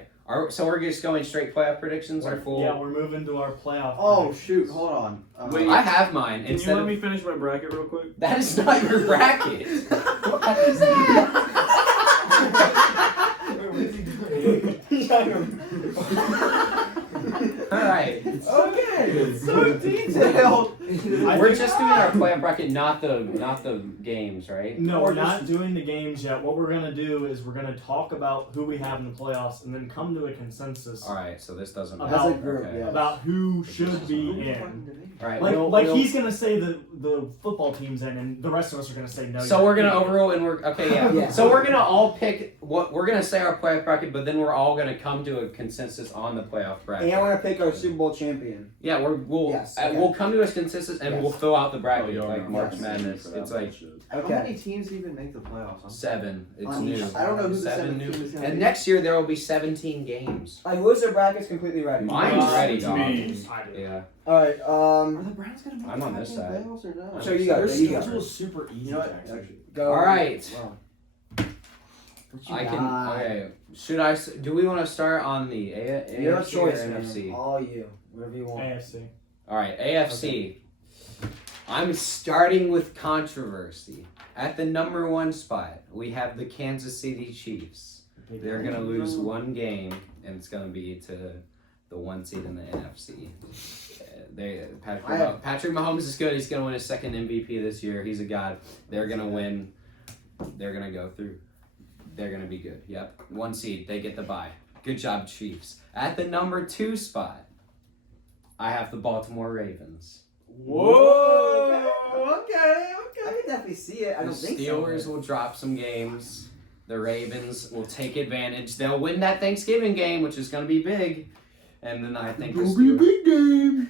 So we're just going straight playoff predictions or full? Yeah, we're moving to our playoff. Oh predictions. shoot! Hold on. Wait. I have mine. Can you Instead let of, me finish my bracket real quick? that is not your bracket. What is that? All right. Okay. So detailed. We're just doing our playoff bracket, not the games, right? No, Or we're not doing the games yet. What we're gonna do is we're gonna talk about who we have in the playoffs, and then come to a consensus All right. So this doesn't. As As matter. a group, Okay. yeah. about who should be in. All right. Like he's gonna say the football team's in, and the rest of us are gonna say no. So you're we're gonna in. overrule, and we're okay. Yeah. Yeah. So we're gonna all pick what we're gonna say our playoff bracket, but then we're all gonna come to a consensus on the playoff bracket. And we're gonna pick our Super Bowl champion. Yeah, we'll Yes, okay. we'll come to a consensus and Yes. we'll fill out the bracket y'all like are March yes. Madness. For that It's like bullshit. How Okay. many teams even make the playoffs? I'm 7. It's On new. each- I don't know who the 7 seventh new. team is gonna And be. next year there will be 17 games. Like, who's their brackets completely ready? Mine's ready, It's dog. me. I do. Yeah. All right. Are the Browns gonna make I'm the on this goddamn side. playoffs or no? So you got Their it. You got schedule it. is super easy. You know what? actually. Go. All right. Wow. What you I can. got? Okay. Should I? Do we want to start on the Your AFC choice, or man. NFC? All you. Whatever you want. AFC. All right, AFC. I'm starting with controversy. At the number 1 spot, we have the Kansas City Chiefs. They're gonna lose one game, and it's gonna be to the 1 seed in the NFC. Patrick Mahomes is good. He's gonna win his second MVP this year. He's a god. They're gonna win. They're gonna go through. They're gonna be good. Yep, 1 seed. They get the bye. Good job, Chiefs. At the number 2 spot, I have the Baltimore Ravens. Whoa! Okay. I can definitely see it. I The don't think Steelers so. will drop some games. The Ravens will take advantage. They'll win that Thanksgiving game, which is going to be big. And then I think the Steelers... big game.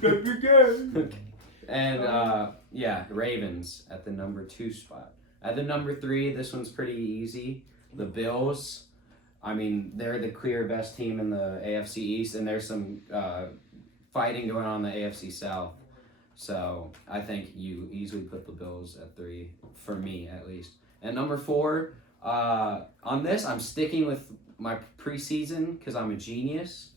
big game. And yeah, Ravens at the number 2 spot. At the number 3, this one's pretty easy. The Bills. I mean, they're the clear best team in the AFC East, and there's some fighting going on in the AFC South. So I think you easily put the Bills at 3, for me at least. At number 4, on this, I'm sticking with my preseason because I'm a genius.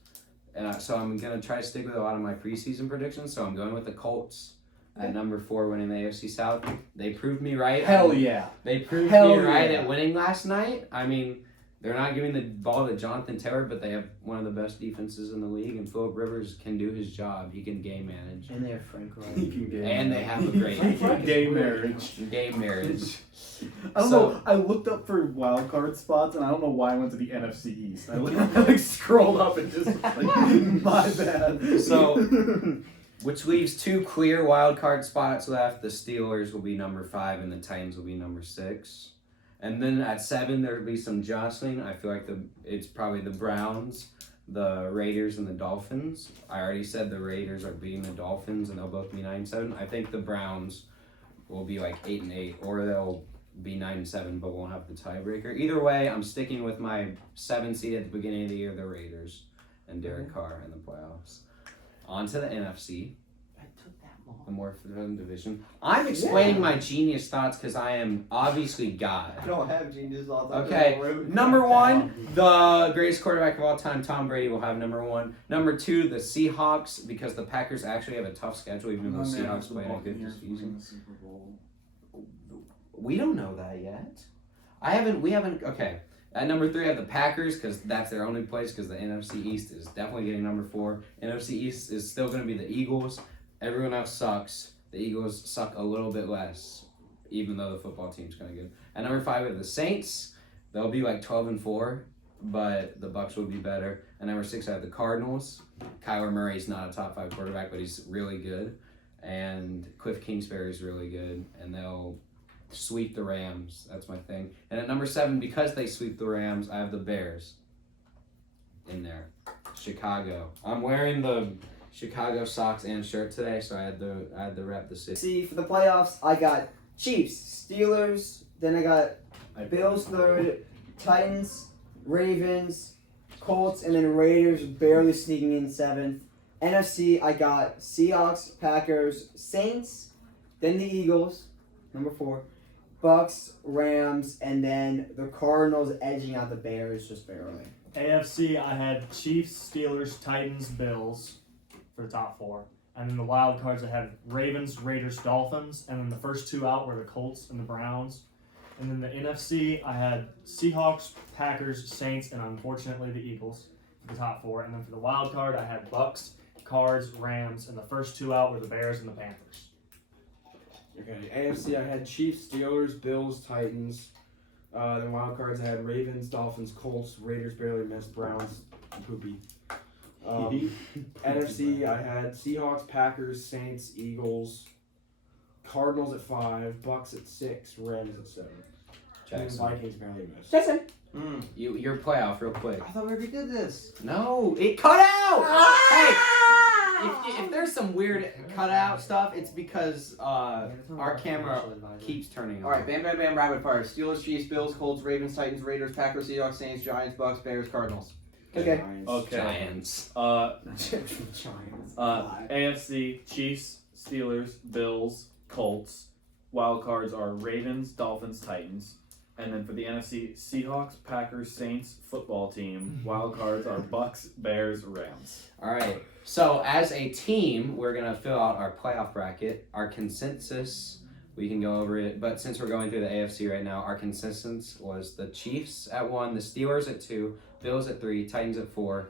And so I'm going to try to stick with a lot of my preseason predictions. So I'm going with the Colts at number 4 winning the AFC South. They proved me right. Hell yeah. They proved Hell me right yeah. at winning last night. I mean, they're not giving the ball to Jonathan Taylor, but they have one of the best defenses in the league, and Phillip Rivers can do his job. He can game manage. And they have Frank Wright. And they have a great Gay marriage. game marriage. I don't So- know. I looked up for wild card spots, and I don't know why I went to the NFC East. I like scrolled up and just like my bad. So, which leaves 2 clear wild card spots left. The Steelers will be number 5, and the Titans will be number 6. And then at 7, there'll be some jostling. I feel like it's probably the Browns, the Raiders, and the Dolphins. I already said the Raiders are beating the Dolphins, and they'll both be 9-7. I think the Browns will be like 8-8, or they'll be 9-7, but won't have the tiebreaker. Either way, I'm sticking with my 7 seed at the beginning of the year, the Raiders, and Derek Carr in the playoffs. On to the NFC. The more fun division. I'm explaining my genius thoughts because I am obviously God. I don't have genius thoughts. Okay, number 1, the greatest quarterback of all time, Tom Brady, will have number 1. Number 2, the Seahawks, because the Packers actually have a tough schedule, even though the Seahawks play a good season. We don't know that yet. We haven't. Okay. At number 3, I have the Packers because that's their only place because the NFC East is definitely getting number 4. NFC East is still going to be the Eagles. Everyone else sucks. The Eagles suck a little bit less, even though the football team's kind of good. At number 5, we have the Saints. They'll be like 12-4, but the Bucs will be better. At number 6, I have the Cardinals. Kyler Murray's not a top 5 quarterback, but he's really good. And Cliff Kingsbury's really good, and they'll sweep the Rams. That's my thing. And at number 7, because they sweep the Rams, I have the Bears in there. Chicago. I'm wearing the Chicago socks and shirt today, so I had to rep the city. See, for the playoffs, I got Chiefs, Steelers, then I got Bills 3rd, Titans, Ravens, Colts, and then Raiders barely sneaking in 7th. NFC, I got Seahawks, Packers, Saints, then the Eagles, number 4, Bucks, Rams, and then the Cardinals edging out the Bears just barely. AFC, I had Chiefs, Steelers, Titans, Bills for the top 4. And then the wild cards, I had Ravens, Raiders, Dolphins. And then the first 2 out were the Colts and the Browns. And then the NFC, I had Seahawks, Packers, Saints, and unfortunately the Eagles for the top 4. And then for the wild card, I had Bucks, Cards, Rams. And the first 2 out were the Bears and the Panthers. Okay, AFC, I had Chiefs, Steelers, Bills, Titans. Then wild cards, I had Ravens, Dolphins, Colts, Raiders barely missed, Browns, poopy. NFC, I had Seahawks, Packers, Saints, Eagles, Cardinals at 5, Bucks at 6, Rams at 7. And Jackson. Vikings barely missed. Jackson. Your playoff real quick. I thought we already did this. No, it cut out! Hey! If there's some weird cutout stuff, it's because our camera keeps turning on. All right, bam, bam, bam, rapid fire. Steelers, Chiefs, Bills, Colts, Ravens, Titans, Raiders, Packers, Seahawks, Saints, Giants, Bucks, Bears, Cardinals. Okay. Giants. Okay. Giants. Giants. AFC, Chiefs, Steelers, Bills, Colts. Wild cards are Ravens, Dolphins, Titans. And then for the NFC, Seahawks, Packers, Saints, football team. Wild cards are Bucks, Bears, Rams. All right. So as a team, we're gonna fill out our playoff bracket. Our consensus, we can go over it, but since we're going through the AFC right now, our consensus was the Chiefs at 1, the Steelers at 2, Bills at 3, Titans at 4,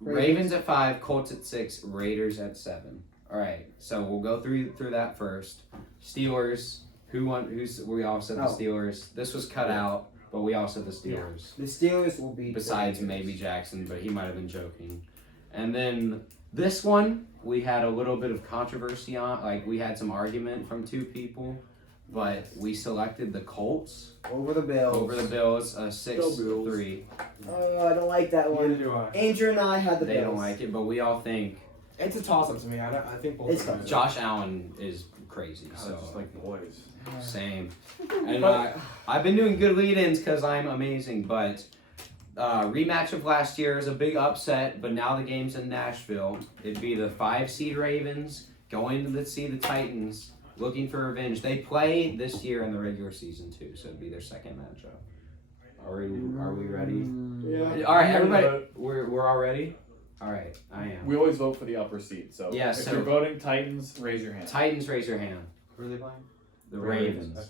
Ravens at 5, Colts at 6, Raiders at 7. All right. So we'll go through that first. Steelers. We all said the Steelers. This was cut out, but we all said the Steelers. The Steelers will be. Besides maybe Jackson, but he might have been joking. And then this one, we had a little bit of controversy on. Like, we had some argument from 2 people, but we selected the Colts Over the Bills. over the Bills, 6-3. Oh, I don't like that Neither one. do I. Andrew and I had the They Bills. don't like it, but we all think It's a toss up to me. I think both. It's of them. Josh Allen is crazy. God, So just like boys. same. And I've been doing good lead-ins because I'm amazing, but rematch of last year is a big upset, but now the game's in Nashville. It'd be the 5 seed Ravens going to see the Titans, looking for revenge. They play this year in the regular season too, so it'd be their second matchup. Are we ready? Yeah. All right, I'm gonna everybody, vote. we're all ready. All right, I am. We always vote for the upper seed. So Yeah, if so- you're voting Titans, raise your hand. Titans, raise your hand. Who are they playing? The Ravens. Okay.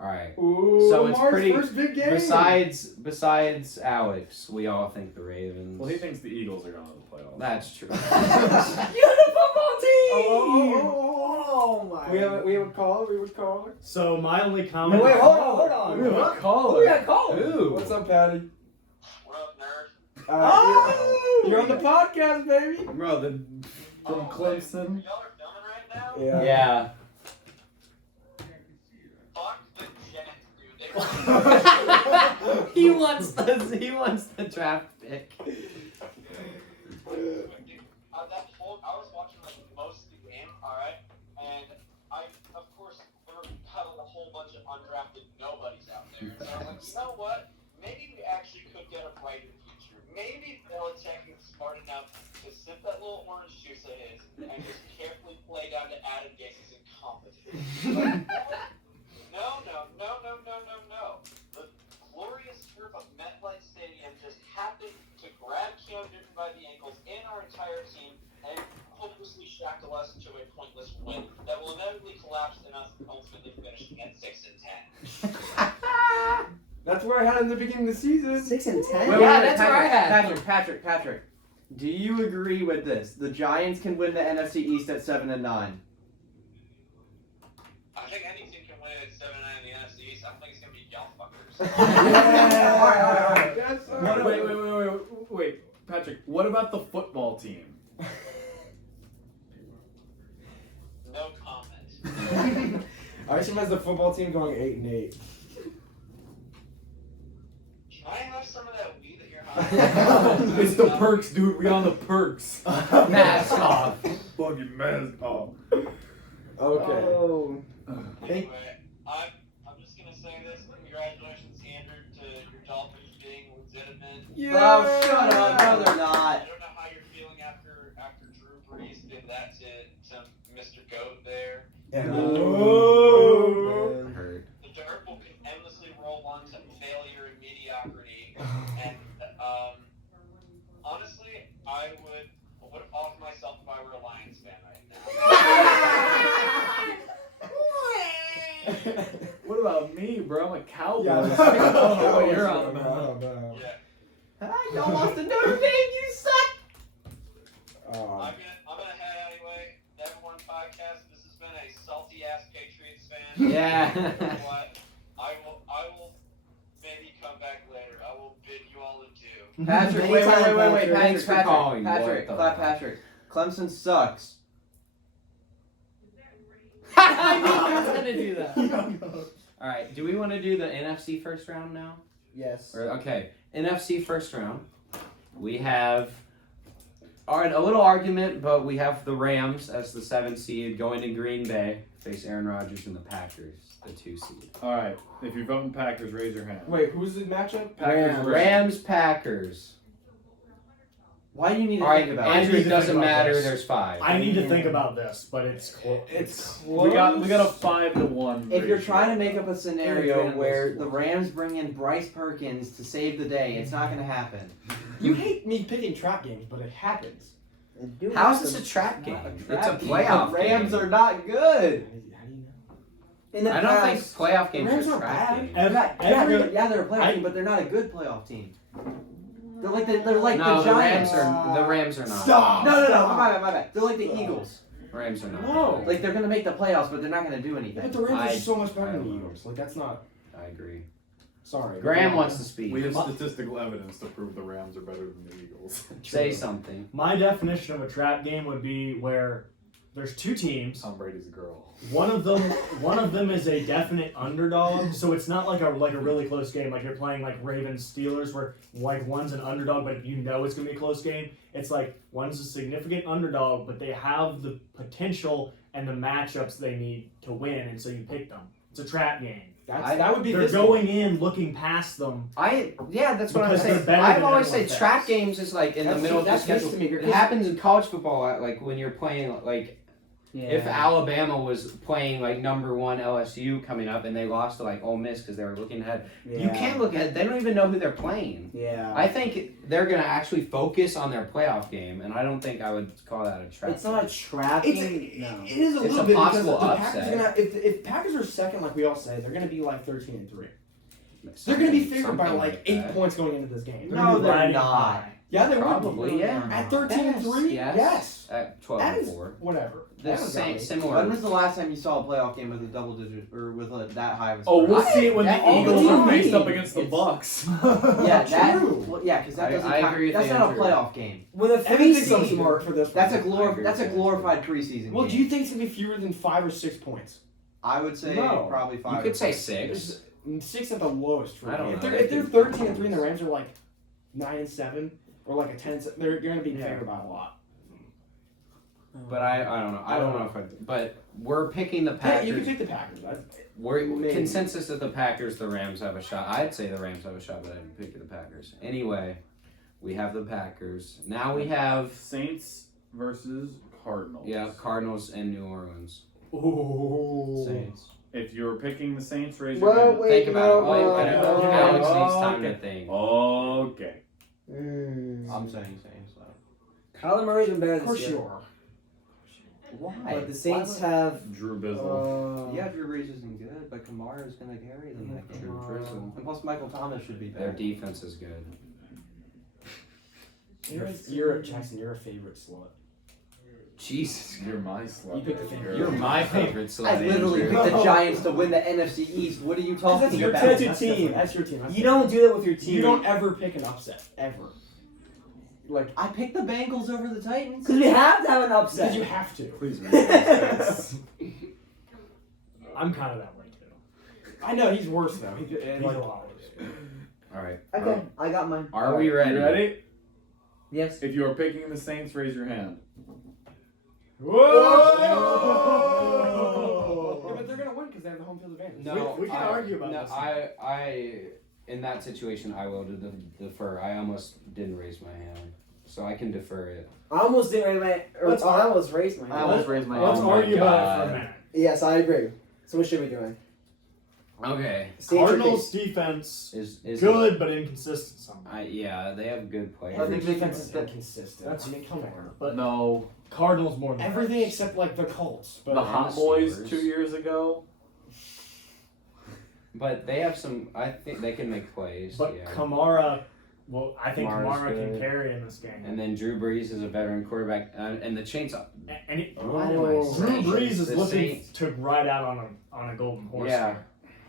All right. Ooh, So it's Lamar's pretty- first big game. Besides Alex, we all think the Ravens. Well, he thinks the Eagles are going to the playoffs. That's true. You're the football team. Oh my. We have a caller. We would call. So my only No, comment. wait, hold on. We have a Who we caller. got called? Ooh. What's up, Patty? What up, nerd? Oh! You're on the podcast, baby. Bro, From Clemson. Y'all are filming right now? yeah. Fuck the Jets, dude. They he wants the draft pick. I was watching like most of the game, alright? And I, of course, there were a whole bunch of undrafted nobodies out there. So I was like, you know what? Maybe we actually could get a brighter future. Maybe Belichick is smart enough to sip that little orange juice of his and just carefully play down to Adam Gase's incompetence. No. The glorious turf of MetLife Stadium just happened to grab Keanu Newton by the ankles and our entire team and hopelessly shackle us into a pointless win that will inevitably collapse in us ultimately finishing at 6-10. That's where I had it in the beginning of the season. 6 and 10. Wait, Yeah, that's where I had. Patrick. Do you agree with this? The Giants can win the NFC East at 7-9. I think any team can win at 7-9 in the NFC East. I don't think it's going to be y'all fuckers. Yeah. All right. Yes, sir. Wait, Patrick. What about the football team? No comment. Isham has the football team going 8-8. Can I have some of that weed that you're high? It's the perks, dude. We on the perks. Mask off. Fucking mask off. Okay. Oh. Anyway, I'm just gonna say this. Congratulations, Andrew, to your Dolphins being legitimate. Oh, shut up. No, they're I not. don't know how you're feeling after Drew Brees did that to Mr. Goat there. Oh. Hurt. The dirt will endlessly roll on to failure and mediocrity. And honestly, I would have offed myself if I were a Lions fan right now. What about me, bro? I'm a cowboy. Yeah, I don't know what you're on about. Yeah. Y'all lost to Notre Dame. You suck. I'm gonna head anyway. Never One Podcast. This has been a salty ass Patriots fan. Yeah. You know what? I will maybe come back later. I will bid you all adieu. Patrick, wait. Thanks for calling. Patrick, What the- clap Patrick. Clemson sucks. I knew he was gonna do that. All right. Do we want to do the NFC first round now? Yes. Okay. NFC first round. We have All right, a little argument, but we have the Rams as the 7th seed going to Green Bay, face Aaron Rodgers and the Packers, the 2 seed. All right, if you're voting Packers, raise your hand. Wait, who's the matchup? Packers, Rams, Packers. Why do you need to All right, think about I it? need to Andrew, think doesn't about matter. this. There's 5. I need to think about this, but it's close. It's We got a 5-1. If you're ratio. trying to make up a scenario Yeah, where Rams. the Rams bring in Bryce Perkins to save the day, it's not going to happen. You hate me picking trap games, but it happens. How's this a trap game? It's a playoff The Rams game. are not good. How do you know? In the I don't think past, playoff games Rams are aren't trap bad. games. Yeah, they're a playoff team, but they're not a good playoff team. They're like No, the the Giants. Rams are not. Stop! No, my bad. They're like the Eagles. Rams are not. No. Like they're gonna make the playoffs, but they're not gonna do Yeah, anything. but the Rams I- are so much better I than the don't know. Eagles. Like that's not. I agree. Sorry. Graham wants to speak. We have statistical evidence to prove the Rams are better than the Eagles. Say something. My definition of a trap game would be where there's 2 teams. Tom Brady's a girl. One of them is a definite underdog, so it's not like a really close game. Like you're playing like Ravens Steelers, where like one's an underdog, but you know it's gonna be a close game. It's like one's a significant underdog, but they have the potential and the matchups they need to win, and so you pick them. It's a trap game. That would be They're this going in looking past them. That's what I'm Because they're saying. better I've than always said everyone trap else. games is like in the That's- middle of the that's news schedule. to me, It because- happens in college football, like when you're playing like. yeah. If Alabama was playing like number 1 LSU coming up and they lost to like Ole Miss because they were looking ahead, you can't look ahead. They don't even know who they're playing. Yeah. I think they're gonna actually focus on their playoff game, and I don't think I would call that a trap. It's not a trap It's game. No. It is a It's little a bit possible because the Packers upset. are gonna. If Packers are second, like we all say, they're gonna be like 13-3. They're gonna be favored by Something like 8 that. points going into this game. They're No, gonna be they're riding not. high. Yeah, they Probably, would. yeah. At 13-3, Yes. yes. At That is 12-4. whatever. The That was same, got me. similar. When was the last time you saw a playoff game with a double digit or with that high of a Oh, spread? we'll see it when That- the Eagles all are the faced time. up against the It's- Bucks. Yeah, that. True. Well, yeah, because that I doesn't. agree count. with That's not a Andrew. playoff game. With a free Everything's so seed. smart for this. That's a one. I agree that's a with you. glorified preseason. Well, game. do you think it's gonna be fewer than 5 or 6 points? I would say No. probably 5. You could or say 6. 6. 6 at the lowest. For I don't me. know. If they're 13-3 and the Rams are like 9-7 or like a 10, they're gonna be Yeah. favored by a lot. But I don't know. I don't know if I. But we're picking the Yeah, Packers. you can take the Packers. We're Maybe. consensus that the Packers, the Rams have a shot. I'd say the Rams have a shot, but I'd pick the Packers. Anyway, we have the Packers. Now we have Saints versus Cardinals. Cardinals and New Orleans. Ooh. Saints. If you're picking the Saints, raise your Well, hand. wait, Think about it. Wait, no, wait, no, wait. no. Alex needs time Okay. to think. Okay. I'm saying so. Kyler Murray's been better Of this course year. you are. Why? But the Saints have. Drew Bizzle. Yeah, Drew Brees isn't good, but Kamara is going to carry them that game. Drew Bizzle. And plus, Michael Thomas should be Their better. defense is good. You're Jackson. You're a favorite slut. Jesus. You're my slut. You picked the favorite. You're my favorite slut. I literally Andrew. picked the Giants to win the NFC East. What are you talking That's your about? That's your That's team. different. That's your team. That's You don't do that with your team. You don't ever pick an upset ever. Like I picked the Bengals over the Titans. Because we have to have an upset. because you have to. Please read those I'm kind of that way too. I know he's worse though. He's He's a like, lot worse. All right. Okay, I got mine. Are we ready? You ready? Yes. If you are picking the Saints, raise your hand. Yeah, but they're gonna win because they have the home field advantage. No, We can argue about this. I, in that situation, I will defer. I almost didn't raise my hand, so I can defer it. I almost didn't raise my. Or, Let's- I almost raised my. I hand. almost raised my Let's hand. my argue about it God. for a minute. Yes, I agree. So what should we be doing? Okay. Saints or Cardinals defense Is good but inconsistent somehow. yeah, they have good players. Every think defense it's is inconsistent. That's I mean, come on. But No. Cardinals more than Everything except like the Colts. But The Hot Boys Steelers. 2 years ago. But they have some. I think they can make plays. But yeah. Kamara, well, I think Kamara's Kamara can good. carry in this game. And then Drew Brees is a veteran quarterback, and the Chainsaw. And he, What am I Drew saying? Brees is The looking Saints- to ride out on a golden horse. Yeah. here.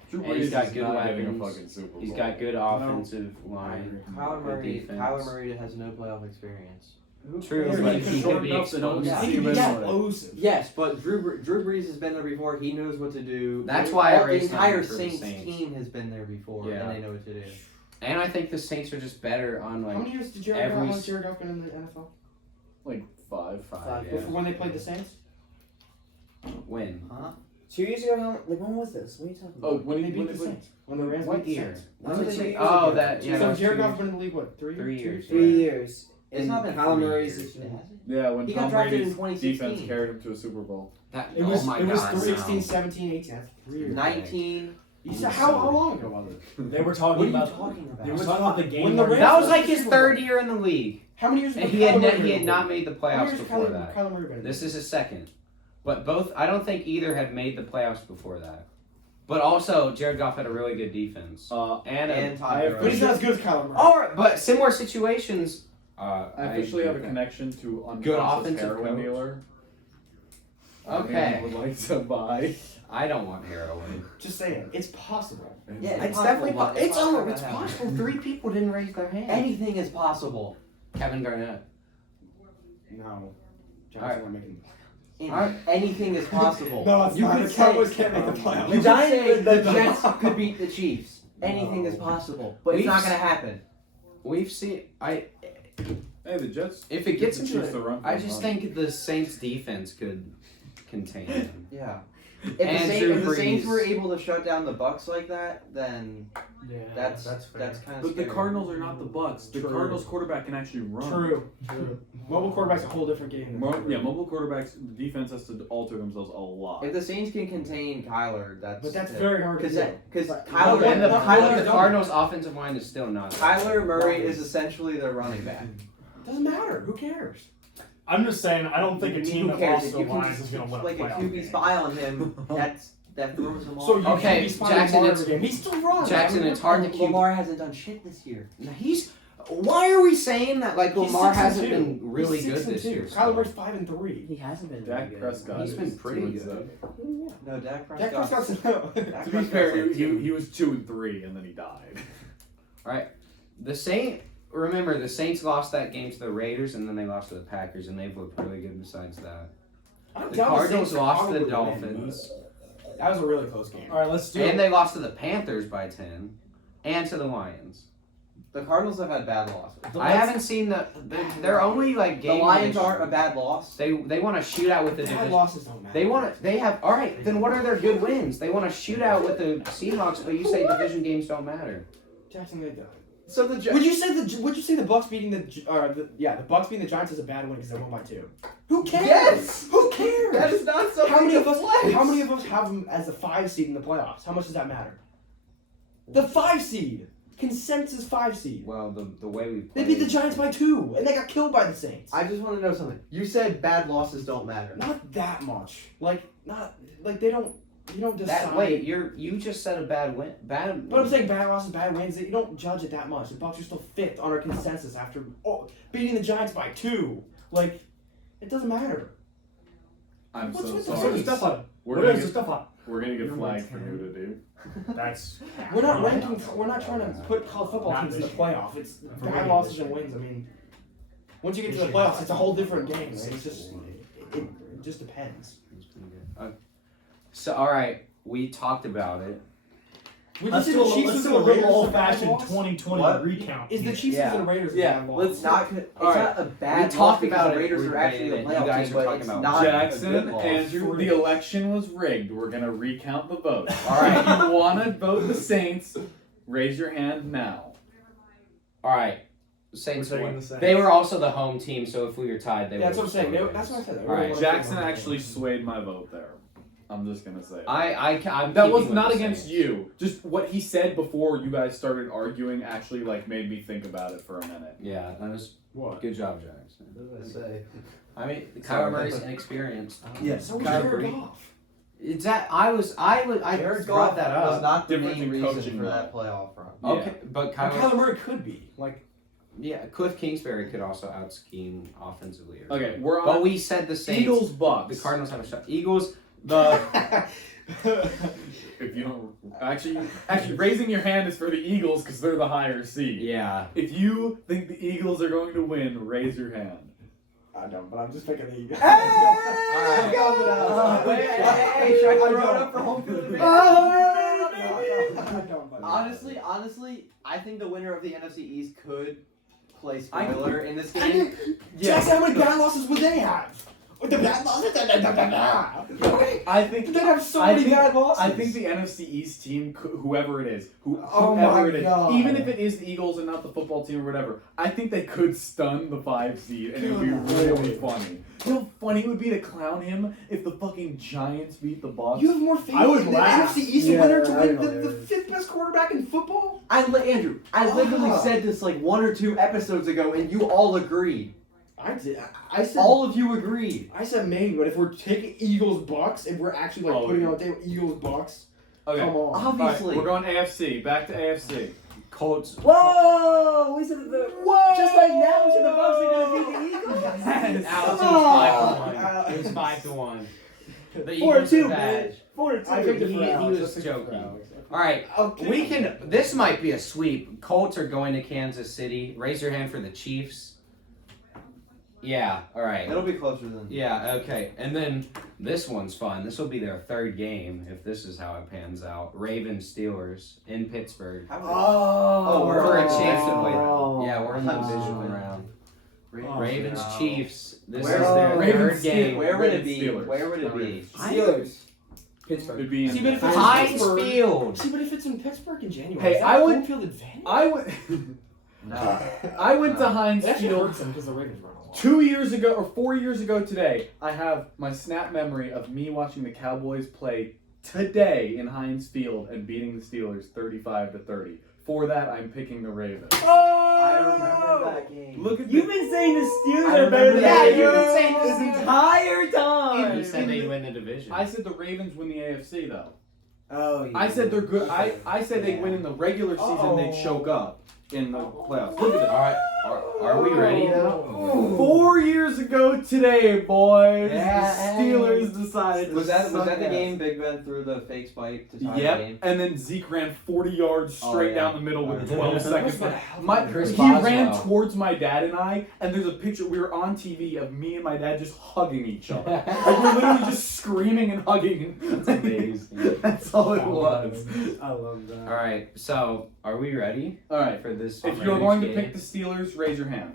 Drew And he's Brees got is good not getting a weapons. fucking Super Bowl. He's got good offensive line. Kyler good Murray. defense. Kyler Murray has no playoff experience. True, Yeah, but he's he short could be enough to know exposed. Yeah. he can be explosive. Yes, but Drew Brees has been there before. He knows what to do. That's why I the raised entire him for the Saints Saints. team has been there before, Yeah. and they know what to do. And I think the Saints are just better on How like many years did Jared every Goff been in the NFL? Like 5. Five. Before when they played the Saints? When? 2 years ago, like when was this? What are you talking about? Oh, when They he beat the Saints. When the Rams What beat the year? Saints. When was it? Oh, that yeah. So that was Jared 2 Goff years. been in the league what? 3 3 years. 3 years. It's And not been Kyler 3 Murray's. years, has it? Yeah, when He got Tom drafted in Brady's 2016. defense carried him to a Super Bowl. That, It was oh my it was God, 16, no. 17, 18. That's 3 years. 19. You said how long ago was it? They were What talking are you about. talking about? They were talking about the game. When the where- Rams- That was like his 3rd year in the league, How many years? and has he had Kyler Murray he been had in not the made the league? How many playoffs years has before that. Kyler Murray been in the This league? is his 2nd, but both I don't think either had made the playoffs before that. But also Jared Goff had a really good defense, and And Todd I have But he's Gurley. not as good as Kyler Murray. all right, but similar situations. I officially have a connection to Good unconscious offensive heroin coach. dealer. Okay. Anyone would like to buy. I don't want heroin. Just saying, it's possible. Yeah, It's possible, definitely but it's not gonna it's happen. possible. 3 people didn't raise their hand. Anything is possible. Kevin Garnett. No. Giants Alright. aren't making. Anything is possible. No, it's you not. could The say Cowboys can't make the playoffs. You could say The the Jets Giants- could beat the Chiefs. Anything is possible, but it's We've not s- going to happen. We've seen. Hey, the Jets. If it gets the into Chiefs to run for I the just money. think the Saints defense could contain them. Yeah. If And the, Drew if the Saints Brees. were able to shut down the Bucks like that, then Yeah, that's fair. kind of. But the Cardinals are not the Bucks. The True. Cardinals quarterback can actually run. True. Mobile quarterback's a whole different game. Yeah, mobile quarterbacks, the defense has to alter themselves a lot. If the Saints can contain Kyler, But that's it. very hard to do. Because But- Kyler, And the, Kyler, the Cardinals' offensive line is still not. Kyler Murray is essentially their running back. Doesn't matter. Who cares? I'm just saying, I don't think a team Who that cares? lost If the you can lines just is going to win a like a playoff QB game. spy on him, that throws him off. So you Okay, can't be spying Jackson, Lamar it's- every game. He still runs. Jackson, it's hard to keep. Lamar hasn't done shit this year. He's. Why are we saying that? Like He's Lamar 6-2. hasn't been really He's good 6-2. this year. Kyler Murray's 5-3. He hasn't been very Dak good. Prescott. He's been is pretty 2-7. good. No, Dak Dak Prescott's. Prescott's no. Dak To be Prescott's fair, like he was 2-3 and then he died. Remember, the Saints lost that game to the Raiders, and then they lost to the Packers, and they've looked really good besides that. I don't The doubt Cardinals Saints lost to the probably Dolphins, win, but That was a really close game. All right, let's do and it. they lost to the Panthers by 10, and to the Lions. The Cardinals have had bad losses. I haven't seen they're only like The game. Lions aren't a bad loss. They want to shoot out with the Bad division. losses don't matter. They want to. They have. All right. Then what are their good wins? They want to shoot out with the Seahawks, but you say division games don't matter. Jackson, they don't. So the Would you say the Bucks beating the Bucks beating the Giants is a bad win because they won by 2? Who cares? Yes! Who cares? That is not something How many to of us? flex. How many of us have them as the 5 seed in the playoffs? How much does that matter? The 5 seed, consensus 5 seed. Well, the way we They played, beat the Giants by 2, and they got killed by the Saints. I just want to know something. You said bad losses don't matter. Not that much. They don't. You don't decide. That wait, you just said a bad win. Bad. But I'm saying bad losses, bad wins. You don't judge it that much. The Bucks are still 5th on our consensus after beating the Giants by 2. It doesn't matter. I'm What's so with the Put sorry. the stuff on. We're What gonna is the get, stuff on? we're gonna get You're flagged for right. nudity. That's. We're not ranking. We're not trying to put college football Not teams in the this year. playoff. It's For bad me, losses this and year. wins. I mean, once you get to This the year. playoffs, it's a whole different game. Right? It's just it just depends. It's pretty good. So all right, we talked about it. Would Let's you do say the Chiefs a losing little to the Raiders is a bad old-fashioned loss? 2020 What? recount. Is the here. Chiefs Yeah. losing to the Raiders a Yeah, bad loss? It's not. It's All not a bad We talked because about the it. Raiders We are actually a debated it. You playoff guys team, were but talking it's about not a Jackson, good loss. Andrew, the election was rigged. We're gonna recount the vote. All right. If you wanna vote the Saints, raise your hand now. All right. Saints We're taking won. the Saints. They were also the home team, so if we were tied, they Yeah, that's what I'm would've saying. scored. That's what I said. All right. Jackson actually swayed my vote there. I'm just gonna say. I'm That keeping was with not the against Saints. you. Just what he said before you guys started arguing actually made me think about it for a minute. Yeah, that was What? good job, Jackson. What did I say? I mean, Sorry. Kyler Murray's inexperienced. Yeah. So was Kyler Jared Murray. Goff. It's that I Jared brought Goff that was up. not the Difference main in reason coaching, for though. that playoff run. Okay, but Kyler Kyler, Murray could be yeah, Cliff Kingsbury could also out scheme offensively. Okay, we're But on we said the Saints. Eagles Bucks. The Cardinals have a shot. Eagles. The If you don't actually raising your hand is for the Eagles because they're the higher seed. yeah. If you think the Eagles are going to win, raise your hand. I don't, but I'm just picking the Eagles. Alright. Hey, should I throw it up for home field advantage? I don't, but- Honestly, I think the winner of the NFC East could play spoiler in this I game. think, Jackson, how many bad losses would they have? The bad losses? I think They'd have so I many think- bad losses. I think the NFC East team, whoever it is, Oh my whoever it is, God. even if it is the Eagles and not the football team or whatever, I think they could stun the 5 seed and it would be really funny. You know how funny it would be to clown him if the fucking Giants beat the Bucs? You have more faith I would in the laugh. NFC East Yeah, winner to I win know, the yeah. 5th best quarterback in football? Andrew, I literally Ah. said this like 1 or 2 episodes ago, and you all agreed. I did. I said All of you agreed. I said maybe, but if we're taking Eagles Bucks, if we're actually like Oh, putting yeah. on the table Eagles Bucks, Okay. come on. All right, Obviously. we're going AFC. Back to AFC. Colts. Whoa! We said that just like now, we said the Bucks are gonna beat the Eagles. Alex, Come it was on. 5-1. It was 5-1. The 4-2, Eagles are man. bad. 4-2. I picked it He for Alex. was I picked it for joking. Alex. All right, Okay. we can. This might be a sweep. Colts are going to Kansas City. Raise your hand for the Chiefs. Yeah. All right. It'll be closer than. Yeah. Okay. And then this one's fun. This will be their 3rd game if this is how it pans out. Ravens Steelers in Pittsburgh. How Oh, we're For a in the chance to divisional play. round. Yeah, we're in the divisional Oh. round. Oh, Ravens no. Chiefs. This Where- is their Ravens 3rd game. Where would it Ravens, be? Steelers. Where would it Not be? Ravens. Steelers. Pittsburgh. It'd be in See, but if it's Heinz Pittsburgh- Field. See, but if it's in Pittsburgh in January, Hey, is that I would- home field advantage? I went. No. I went to Heinz It actually Field hurts them because the Ravens run a lot. 2 years ago or 4 years ago today. I have my snap memory of me watching the Cowboys play today in Heinz Field and beating the Steelers 35-30. For that, I'm picking the Ravens. I remember that game. Look at You've been saying the Steelers I are better than remember the that. Ravens Yeah, you've been saying this this entire time. You said they'd win the division. I said the Ravens win the AFC though. Oh, yeah. I said they're good. I said they'd win in the regular season. They'd choke up in the playoffs. Look at All this. right. Are we ready now? 4 years ago today, boys, Yeah, the Steelers decided to Was that suck the ass. game Big Ben threw the fake spike to tie the Yep, game? and then Zeke ran 40 yards Oh, straight yeah. down the middle with Oh, 12 yeah. seconds What left. the My, hell? Chris he Boswell. ran towards my dad and I, and there's a picture. We were on TV of me and my dad just hugging each other. Like we're literally just screaming and hugging. That's amazing. That's all it was. I love that. All right. So, are we ready All right. for this? If you're Ravens going to game? pick the Steelers, raise your hand.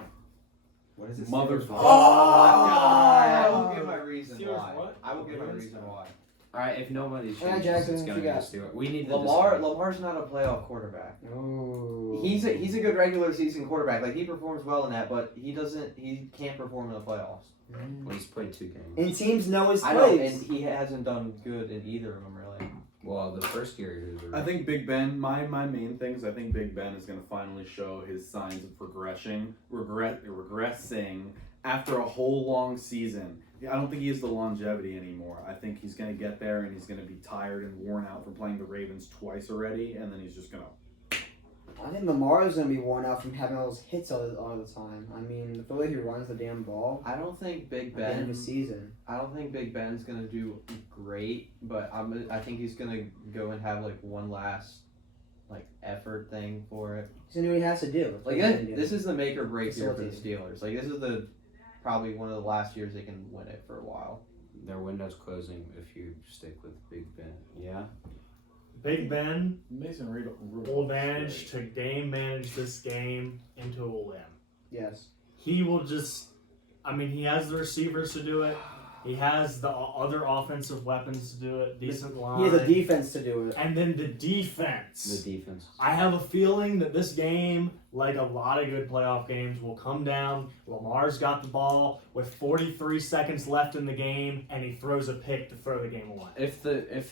What is this? Motherfucker. I will give my reason Steelers why. what? I will give my reason why. All right. If nobody Yeah, changes, Jackson, it's what going to you be the got? Steelers. We need to Lamar's not a playoff quarterback. Oh. He's a good regular season quarterback. Like he performs well in that, but he can't perform in the playoffs. Well, he's played 2 games. And teams know his I know, plays. and he hasn't done good in either of them really. Well, the first year he was. I think Big Ben. My main thing is I think Big Ben is going to finally show his signs of regressing after a whole long season. I don't think he has the longevity anymore. I think he's going to get there and he's going to be tired and worn out from playing the Ravens twice already, and then he's just going to. I think Lamar is gonna be worn out from having all those hits all the time. I mean, the way he runs the damn ball I don't think Big at the end of Ben. the season. I don't think Big Ben's gonna do great, but I think he's gonna go and have like one last like effort thing for it. He's gonna do what he has to do. That's Like what he's gonna do. this is the make or break year for the Facilitating. Steelers. Like this is the probably one of the last years they can win it for a while. Their window's closing if you stick with Big Ben. Yeah. Big Ben Mason Reed will manage to game manage this game into a win. Yes. He will just, I mean, he has the receivers to do it. He has the other offensive weapons to do it. Decent line. He has a defense to do it. And then the defense. The defense. I have a feeling that this game, like a lot of good playoff games, will come down. Lamar's got the ball with 43 seconds left in the game, and he throws a pick to throw the game away. If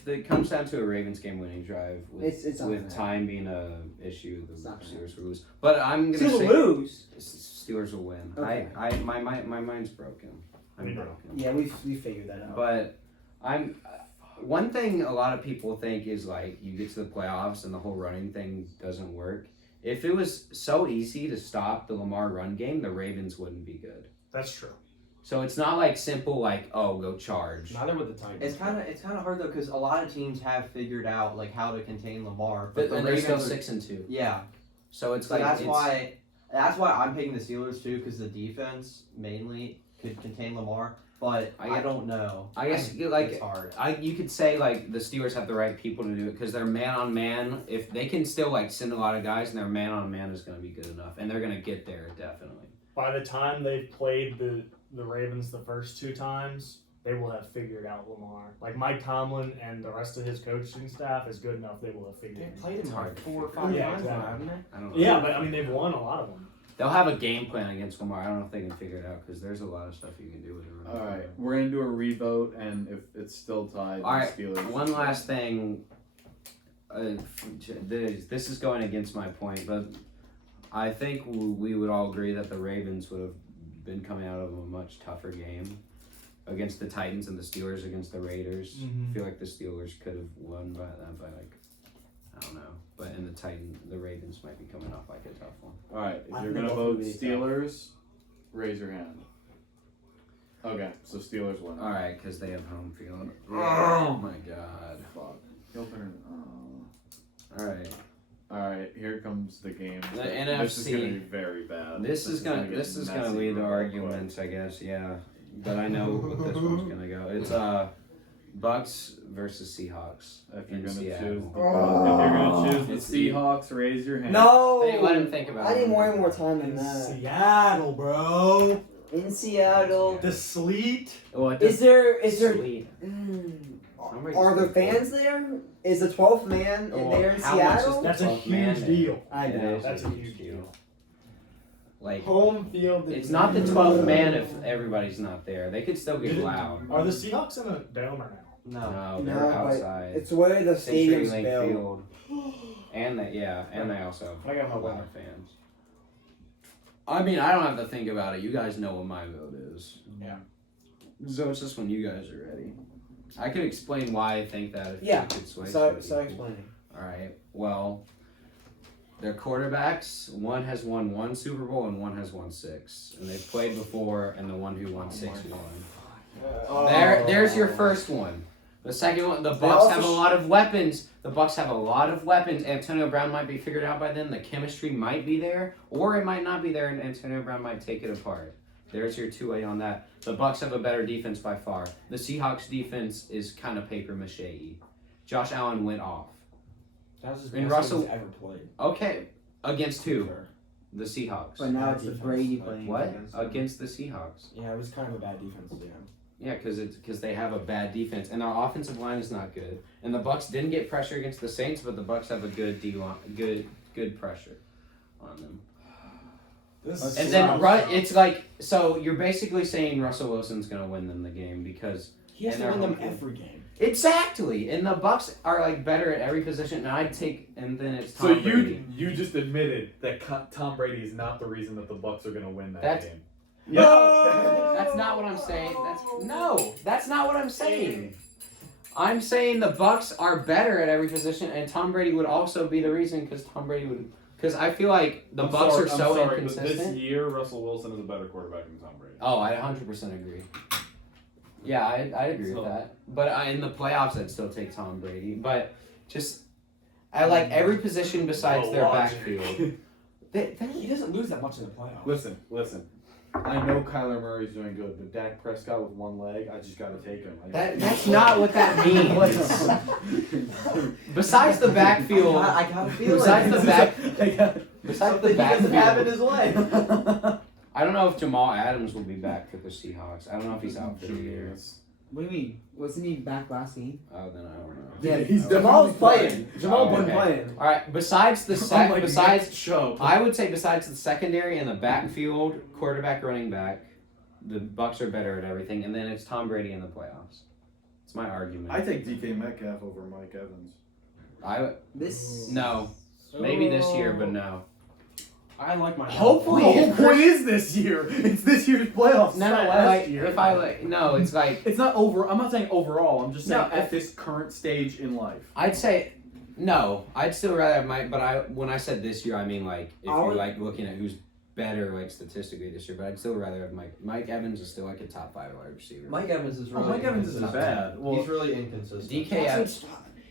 it comes down to a Ravens game winning drive with It's not with gonna time being a issue, the It's not gonna Steelers will lose. But I'm gonna Steelers say will lose. Steelers will win. Okay. My mind's broken. I'm Me too. broken. Yeah, we figured that out. But I'm one thing a lot of people think is like you get to the playoffs and the whole running thing doesn't work. If it was so easy to stop the Lamar run game, the Ravens wouldn't be good. That's true. So it's not like simple like, oh, go charge. Neither with the Titans. It's kind of hard though because a lot of teams have figured out like how to contain Lamar, but But the and they're still Ravens are- 6-2. Yeah, So it's so like that's it's, why I'm picking the Steelers too because the defense mainly could contain Lamar. but I I- don't know. I guess It's hard. you could say like the Steelers have the right people to do it because they're man on man. If they can still like send a lot of guys, and their man on man is going to be good enough, and they're going to get there definitely. By the time they've played the Ravens the first 2 times, they will have figured out Lamar. Like Mike Tomlin and the rest of his coaching staff is good enough. They will have figured They it out. played It's him hard like to 4 or figure 5 Yeah, times now, exactly. haven't they? I don't know. Yeah, but I mean they've won a lot of them. They'll have a game plan against Lamar. I don't know if they can figure it out because there's a lot of stuff you can do with it. All right, we're gonna do a revote, and if it's still tied, All right, the Steelers. one last thing. This is going against my point, but I think we would all agree that the Ravens would have been coming out of a much tougher game against the Titans and the Steelers against the Raiders. Mhm. I feel like the Steelers could have won by like I don't know, but in the Ravens might be coming off like a tough one. All right, if I you're think gonna both would vote be tough. Steelers, raise your hand. Okay, so Steelers win. All right, because they have home field. Oh my God! Fuck. Opener. All right. All right, here comes the game. The This is NFC. gonna be very bad. This is gonna get lead messy to real arguments, I guess. Yeah, but I know what this one's gonna go. It's Bucks versus Seahawks. quick. If you're in gonna Seattle. choose, if you're gonna choose the It's Seahawks, raise your hand. No! Hey, let him think about I it. need way more time than In that. Seattle, bro. In Seattle. The sleet. Well, it Is there Sweet. are there fans there? Is the 12th man Well, there in how much is Seattle? That's a 12th man huge there? deal. I It know. is That's a huge deal. Like, Home field. it's not the 12th man if everybody's not there. They could still get Did it- loud. Are the Seahawks in a dome or no? No. No, they're No, but outside. It's where the stadium's CenturyLink built. Field. And they also have I got my a lot vote. of fans. I mean, I don't have to think about it. You guys know what my vote is. Yeah. So it's just when you guys are ready. I could explain why I think that if Yeah. you could sway. So to it. explaining. All right. Well, their quarterbacks. One has won 1 Super Bowl and one has won 6, and they've played before. And the one who won 6 won. There's your first one. The second one, the They Bucks also have a lot of weapons. The Bucks have a lot of weapons. Antonio Brown might be figured out by then. The chemistry might be there, or it might not be there, and Antonio Brown might take it apart. There's your 2-way on that. The Bucks have a better defense by far. The Seahawks defense is kind of paper mache-y. Josh Allen went off. That was his And best Russell- he's ever played. Okay, against who? Sure. The Seahawks. But now Bad it's the defense. Brady playing. What? against them. Against the Seahawks. Yeah, it was kind of a bad defense. Yeah. Yeah, because they have a bad defense and their offensive line is not good. And the Bucks didn't get pressure against the Saints, but the Bucks have a good D line, good pressure on them. This And then it's like, so you're basically saying Russell Wilson's gonna win them the game because He has And to win they're them home field. every game. exactly, and the Bucks are like better at every position. And I'd take, and then it's So Tom Brady. you just admitted that Tom Brady is not the reason that the Bucks are gonna win that That's- game. That's not what I'm saying. That's not what I'm saying. I'm saying the Bucks are better at every position, and Tom Brady would also be the reason because Tom Brady would. Because I feel like the I'm Bucks sorry, are I'm so sorry, but inconsistent. this year, Russell Wilson is a better quarterback than Tom Brady. Oh, I 100% agree. Yeah, I agree So- with that. But in the playoffs, I'd still take Tom Brady. But just I like every position besides The their logic. backfield. He doesn't lose that much in the playoffs. Listen. I know Kyler Murray's doing good, but Dak Prescott with one leg, I just gotta take him. That's not what that means. Besides the backfield, I got a feeling. besides the back, besides Something the he doesn't have in backfield, his leg. I don't know if Jamal Adams will be back for the Seahawks. I don't know if he's out for the year. What do you mean? Wasn't he back last game? Oh, then I don't know. Yeah, He's Jamal's definitely playing. Jamal been okay. playing. All right. Besides the Like besides next show. I would say besides the secondary and the backfield, quarterback, running back, the Bucks are better at everything, and then it's Tom Brady in the playoffs. It's my argument. I take DK Metcalf over Mike Evans. This. No, maybe this year, but no. I like my. Hopefully- The whole point is this year. It's this year's playoffs. No, not no. last Like year. if I like, no, it's like It's not over. I'm not saying overall. I'm just saying No, at this current stage in life. I'd say no. I'd still rather have Mike, but when I said this year, I mean like if I you're would- like looking at who's better like statistically this year, but I'd still rather have Mike. Mike Evans is still like a top 5 wide receiver. Mike Evans is Oh, really Mike Evans isn't inconsistent. bad. Well, He's really inconsistent. DK. Adams-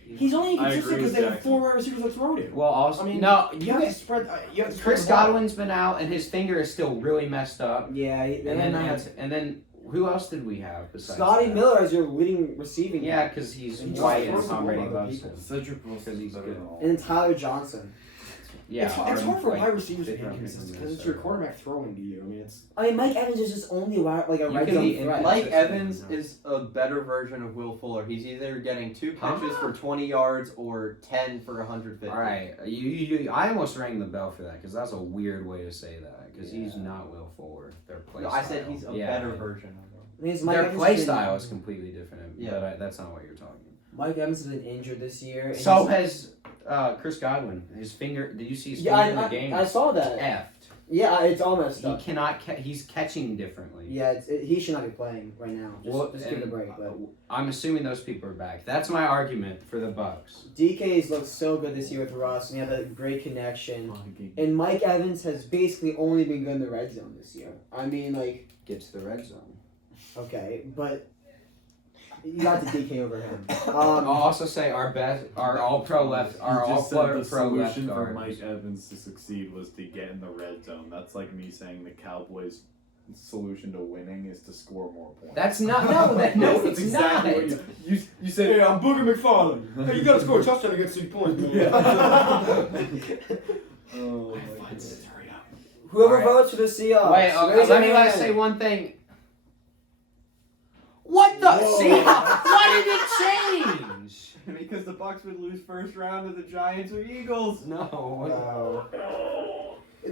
He's only I inconsistent agree because with they have Jackson. 4 wide receivers to throw to. Well, also I mean, no. You You have to guys, spread. You have to spread Chris the ball. Godwin's been out, and his finger is still really messed up. Yeah, And then Who else did we have besides Scotty that? Miller as your leading receiving. Yeah, back. because he's And white Josh and Rosen Tom Brady other loves people. him. Cedric Wilson's Because he's better good. than all. And then Tyler Johnson. Yeah, it's hard for like, wide receivers to be different inconsistent people because it's your quarterback throwing to you. I mean, it's I mean, Mike Evans is just only like a You red can zone be in- threat. Mike That's Evans different. is a better version of Will Fuller. He's either getting 2 Huh? catches for 20 yards or 10 for 150. All right, I almost rang the bell for that because that's a weird way to say that because he's not Will Fuller. Their play No, style. I said he's a better version of him. I mean, Mike Their Evans play has been- style is completely different. Yeah. But that's not what you're talking. Mike Evans has been injured this year. and So he's- has Chris Godwin. His finger. Did you see his yeah, finger in the game? I saw that. Effed. Yeah, it's all messed He up. cannot. He's catching differently. Yeah, he should not be playing right now. Well, Just give it a and, break. But I'm assuming those people are back. That's my argument for the Bucks. DK's looked so good this year with Russ, and he had a great connection. And Mike Evans has basically only been good in the red zone this year. I mean, like, Get to the red zone. okay, but you got the DK over him. I'll also say our all-pro left, our You just said all-pro the pro left solution for guard. Mike Evans to succeed was to get in the red zone. That's like me saying the Cowboys' solution to winning is to score more points. That's not. No, Yes, it's exactly not. what you said. hey, I'm Booger McFarland. Hey, you got to score a touchdown to get 6 points. Man. Oh my Fine, God. sis, hurry up. Whoever Alright. votes for the Seahawks. Wait, okay, raise let your me hand. say one thing. What the? Whoa. Seahawks? Why did it change? Because the Bucks would lose first round to the Giants or Eagles. No.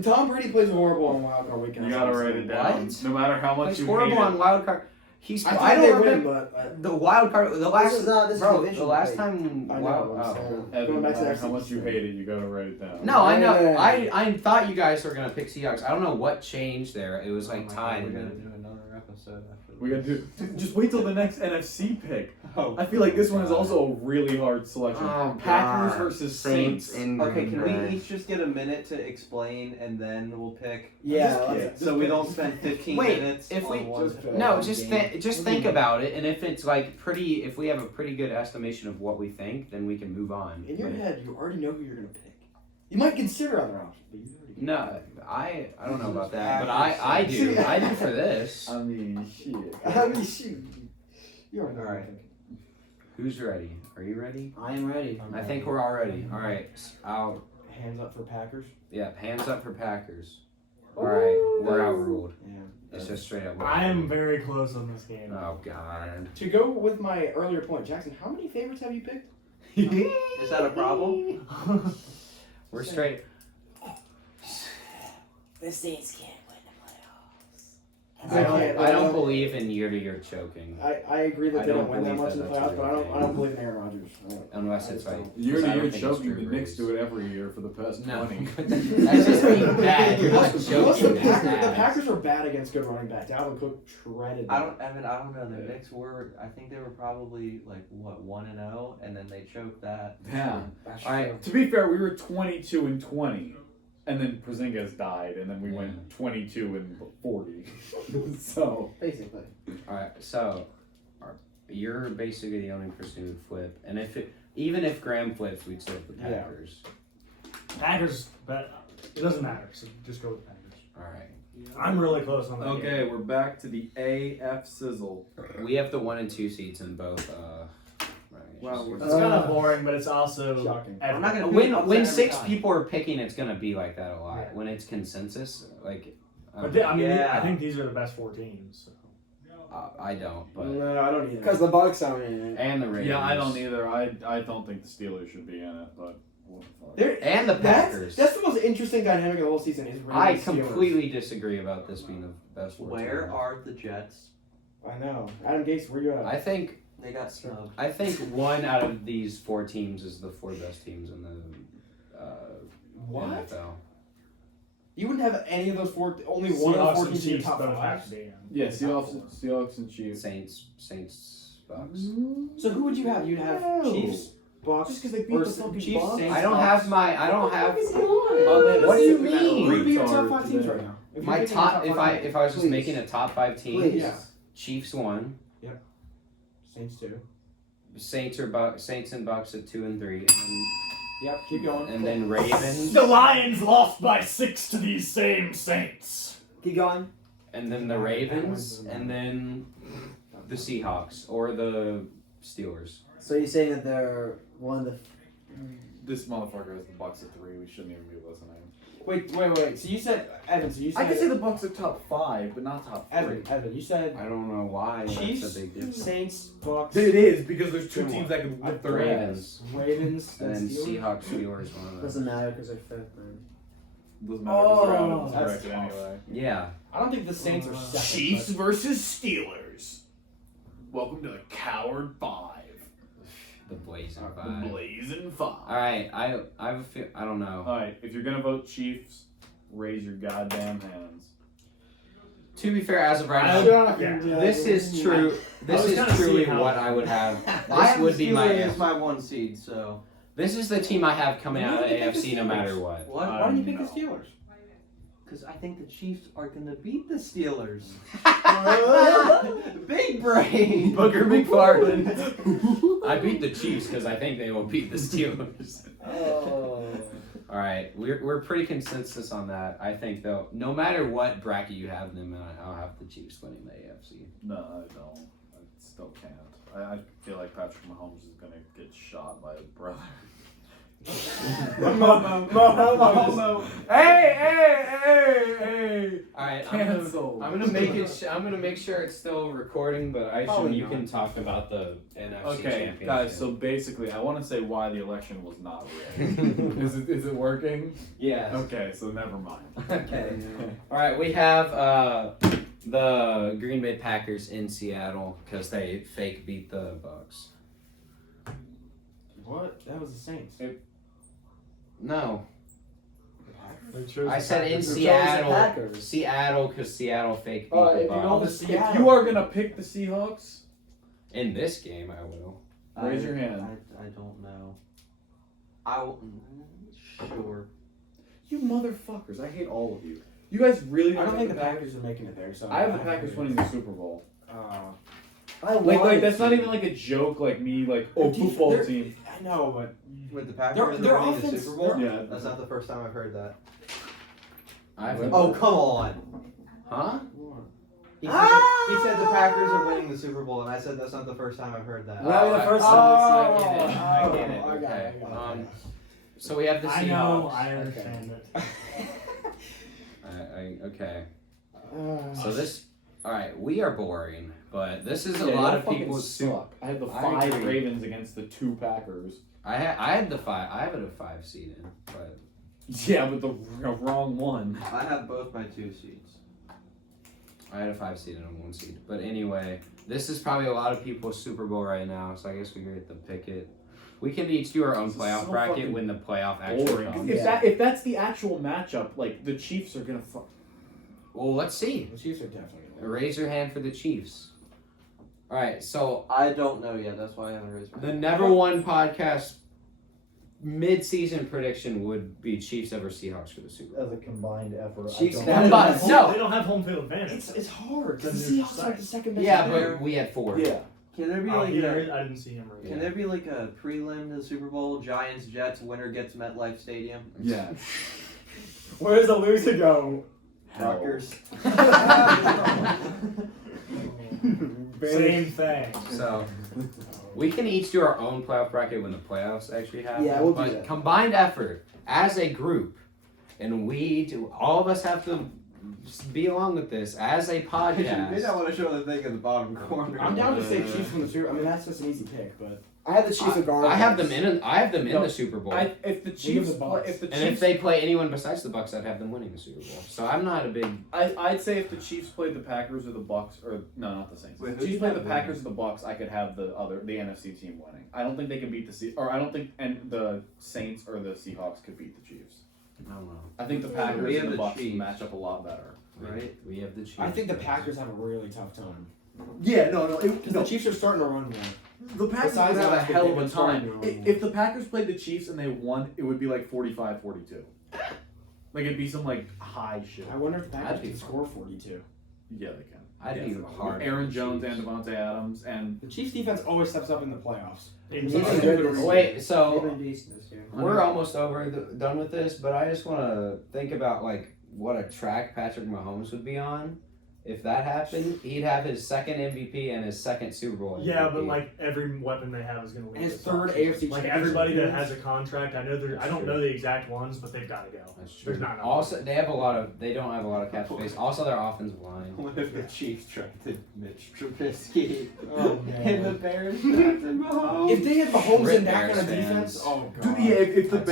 Tom Brady plays horrible on Wild Card Weekend. You gotta write it down. What? No matter how much He's you horrible hate on it. wild card. He's. I I think they don't win, remember but the wild card. The last. This is not- this is bro, division the last play. time. I know. Wild, I'm oh. saying. Evan, Going no back to matter how that much you season. hate it, you gotta write it down. No, I know. Yeah. I thought you guys were gonna pick Seahawks. I don't know what changed there. It was like Oh my God, tied. We're and gonna then- do another episode after We gotta do. Just wait till the next NFC pick. Oh. I feel like this one is also a really hard selection. Oh, Packers God. versus Saints. in Okay, can Green Bay. we each just get a minute to explain and then we'll pick? Yeah, Just let's- So we don't spend 15 Wait, minutes. if we- on one just- No, just game. think about it, and if it's like pretty, if we have a pretty good estimation of what we think, then we can move on. In your But- head, you already know who you're going to pick. You might consider other options, but you already No, I don't know about that, but I do. I do for this. I mean, shit. I mean, shoot. You already know. All right. Who's ready? Are you ready? I am ready. I think we're all ready. All right, I'll. Hands up for Packers. Yeah, hands up for Packers. All right, we're outruled. Yeah. It's just straight up. I am very close on this game. Oh God. To go with my earlier point, Jackson, how many favorites have you picked? Is that a problem? We're straight. The Saints can't win the playoffs. I don't believe in year-to-year choking I agree that I they don't don't win that believe much in the that that's playoffs, a but real I don't believe in Aaron Rodgers. unless it's like. Year I to don't year think it's choking, the Drew Knicks Brees. do it every year for the past No, 20. that's just being bad. You're not Plus, joking. the That's Packers, the bad. Packers are bad against good running backs. Dalvin Cook shredded I them. don't know. The Knicks were. I think they were probably like what 1-0, and then they choked that. Yeah. That's All right. true. To be fair, we were 22-20, and then Porzingis died, and then we went 22-40. So Basically. All right, so you're basically the only person who would flip, and even if Graham flips, we'd still have the Yeah. Packers. Packers, but it doesn't matter. So just go with Packers. All right, I'm really close on that. okay, game. we're back to the AF sizzle. we have the 1 and 2 seats in both. Wow, It's kind of boring, but it's also. Shocking. I'm not gonna when every 6 time. people are picking, it's gonna be like that a lot. Yeah. When it's consensus, like. But I mean, Yeah. I think these are the best 4 teams. So. I don't, but No, I don't either. Because the Bucks aren't in it. and the Raiders. Yeah, I don't either. I don't think the Steelers should be in it, but what the fuck. They're- And the Packers. That's the most interesting dynamic of the whole season. Is really I the Steelers. completely disagree about this being the best. 4 Where team. are the Jets? I know. Adam Gase, where you at? I think They got snubbed. I think 1 out of these 4 teams is the 4 best teams in the What? NFL. You wouldn't have any of those 4. Only one of the 4 Seahawks and teams in your Chiefs top both 5. have to be in. Yeah, Seahawks and Chiefs. Saints, Bucks. So who would you have? You'd have No. Chiefs, Bucks. Just because they beat Or the fucking Chiefs, Bucks. Saints, I don't have my. I don't have. What do you mean? Who would be your top Retard 5 teams today. right now? If you're My picking top. your If five. I was just Please. making a top 5 team, Please. Yeah. Chiefs 1, Saints 2. Saints and Bucks at 2 and 3, Yep. Keep going. and then Ravens, The Lions lost by 6 to these same Saints. Keep going. and then the Ravens, and then the Seahawks or the Steelers. So you're saying that they're one of the. This motherfucker has the Bucks at 3. We shouldn't even be listening. Wait. So you said Evan. So you said I could say the Bucks are top 5, but not top 3. Evan. You said I don't know why Chiefs, that's a big difference. Saints, Bucks, It is because there's 2 Then teams what? that can whip their Ravens. Ravens, And then Steelers. Seahawks, Steelers, one of those. Doesn't matter because they're fifth, man. Doesn't matter because they're out Oh, of that's bracket tough. anyway. Yeah. I don't think the Saints are second. Chiefs versus Steelers. Welcome to the Coward 5. The Blazing The Five. Blazing 5. Alright, I have a feel, I don't know. Alright, if you're gonna vote Chiefs, raise your goddamn hands. To be fair, as of right I- now, yeah. this is true. This was is kinda truly seeing how- what I would have. I This have would the be my Steelers as answer. my 1 seed, so. This is the team I have coming out of Why did you pick the AFC no Steelers? matter what. What? Why don't you pick No. the Steelers? Because I think the Chiefs are gonna beat the Steelers. Big brain. Booker McFarland. I beat the Chiefs because I think they will beat the Steelers. Oh. All right, we're pretty consensus on that. I think though, no matter what bracket you have them in, I'll have the Chiefs winning the AFC. No, I don't. I still can't. I feel like Patrick Mahomes is gonna get shot by his brother. Mo. Hey! All right, Cancelled. I'm gonna make it. I'm gonna make sure it's still recording, but I assume Probably you not. can talk about the NFC Okay, championship. guys. So basically, I want to say why the election was not rigged. Is it working? yeah. Okay, so never mind. Okay. All right, we have the Green Bay Packers in Seattle because they fake beat the Bucks. What? That was the Saints. No, They chose I the said in Packers. Seattle. Packers. Seattle because Seattle fake beat If the you Bucks. don't- the if Seattle. you are gonna pick the Seahawks, In this game, I will. raise your hand. I don't know. Sure. You motherfuckers! I hate all of you. You guys really I don't think the the Packers are making it there. So I have the Packers winning the Super Bowl. I Like wanted that's not to. even like a joke. Like me, like Their football they're- team. I know, but With the Packers Their winning the offense- Super Bowl? Yeah. That's not the first time I've heard that. Oh, Come on. huh? He said the Packers are winning the Super Bowl, and I said that's not the first time I've heard that. Not the first I time. get it. I get it. I got Okay. it, I got it. So we have the Seahawks. I know, I understand it. Okay. So this. All right, we are boring, but this is a Yeah, lot y'all of fucking people's. suck. I had the I 5 agree. Ravens against the 2 Packers. I had the 5. I have it a 5 seed in, but Yeah, but the wrong one. I have both my 2 seeds. I had a 5 seed and a 1 seed. But anyway, this is probably a lot of people's Super Bowl right now, so I guess we get to pick it. We can each do our own This is playoff so bracket fucking when the playoff actually Boring. comes. If that's the actual matchup, like the Chiefs are gonna fuck. Well, let's see. The Chiefs are definitely gonna win. Raise your hand for the Chiefs. All right, so I don't know yet. That's why I haven't raised my the hand. Never One podcast mid-season prediction would be Chiefs over Seahawks for the Super Bowl. As a combined effort. Chiefs I got don't, But no. They don't have home field advantage. It's hard. The The new Seahawks site. are the second best. Yeah, team. but we had 4. yeah. Can there be Oh, like I didn't see him. can there be like a prelim to the Super Bowl? Giants, Jets, winner gets MetLife Stadium. Yeah. Where does the loser go? Rutgers. Same thing. So we can each do our own playoff bracket when the playoffs actually happen. Yeah, we'll do but that. combined effort as a group, and all of us have to be along with this as a You may podcast. not want to show the thing in the bottom corner. I'm down to say Chiefs win the Super. I mean, that's just an easy pick, but I have the Chiefs regardless. I have them in. I have them in No, the Super Bowl. If the give Chiefs, the Bucks. if the and if Chiefs, they play anyone besides the Bucks, I'd have them winning the Super Bowl. So I'm not a big. I'd say if the Chiefs played the Packers or the Bucks, or no, not the Saints. Wait, If who the Chiefs do you played the have Packers or the Bucks, I could have the NFC team winning. I don't think they can beat I don't think the Saints or the Seahawks could beat the Chiefs. I don't know. I think the Packers We have and the the Bucks Chiefs. match up a lot better. Right. We have the Chiefs. I think the Packers have a really tough time. Yeah, no, Because the Chiefs are starting to run more. The Packers Besides would have a that, hell of they've a been starting time. to run If the Packers played the Chiefs and they won, it would be like 45-42. Like it'd be some like high shit. I wonder if the Packers That'd be can score 42. Yeah, they can. I'd be Definitely. hard. Aaron for the Jones Chiefs. and Devontae Adams and The Chiefs defense always steps up in the playoffs. In Yeah. the- Good. Wait, They've so been decent this year. we're almost done with this, but I just want to think about like what a track Patrick Mahomes would be on, If that happened, he'd have his second MVP and his second Super Bowl MVP. Yeah, but like every weapon they have is going to leave. And his this third offseason. AFC Like championship everybody that wins. has a contract, I don't know the exact ones, but they've got to go. That's true. There's not enough. Also, they don't have a lot of cap space. Also, their offensive line. What if the Chiefs drafted Mitch Trubisky Oh, and the Bears drafted Mahomes? If they had Mahomes Rip in that kind Bears of defense, fans. oh god. Dude, yeah, if the That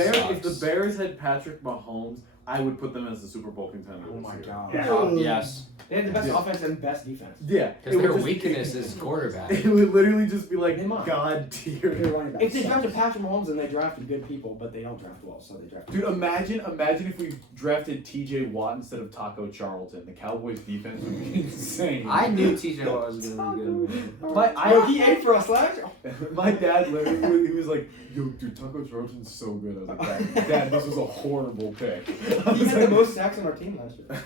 Bears sucks. had Patrick Mahomes, I would put them as the Super Bowl contender. Oh this my year. god. Yeah. Yes, They had the best Yeah. offense and best defense. Yeah, because it would their just- weakness is quarterback. It would literally just be like They might. God tier. Their running back If they sucks. drafted Patrick Mahomes, then they drafted good people, but they don't draft well, so they draft. Dude, imagine if we drafted T.J. Watt instead of Taco Charlton. The Cowboys' defense would be insane. I knew TJ Watt was gonna be good. Yo, he ate for us last year. My dad literally, he was like, "Yo, dude, Taco Charlton's so good." I was like, "Dad, this was a horrible pick." I He was had the like, most sacks on our team last year.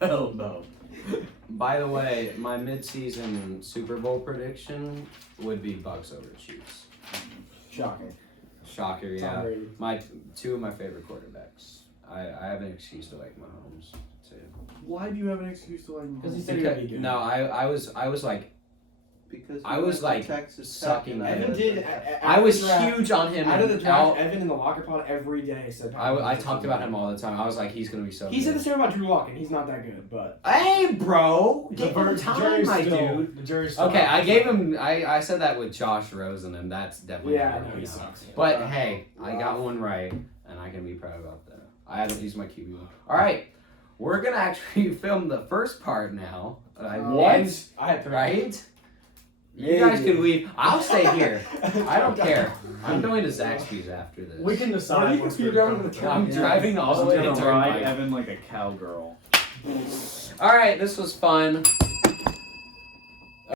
Hell no. By the way, my mid-season Super Bowl prediction would be Bucks over Chiefs. Shocking. Shocker, Tom yeah. Brady. Two of my favorite quarterbacks. I have an excuse to like Mahomes too. Why do you have an excuse to like? Because he Mahomes? said he would be good. No, I was like Because I we was, went to like, Texas sucking Tech it. and Evan did. I was huge on him. Out of the and draft, out- Evan in the locker pod every day said. I talked about him all the time. I was like, he's gonna be so. He said good. the same about Drew Lock, and he's not that good, but. Hey, bro, The get your time, my dude. The jury's still Okay, out. I gave him. I said that with Josh Rosen, and that's definitely. Yeah, not no, what he know. sucks. But hey, I got one right, and I can be proud about that. I haven't used my QB one. All right, we're gonna actually film the first part now. What? I had three. Right? You Yeah, guys you can leave. I'll stay here. I don't care. I'm going to Zaxby's after this. We can decide. you- once you're we're going done to with the it. I'm driving all the I'm way to gonna ride Turnpike. Evan like a cowgirl. All right, this was fun.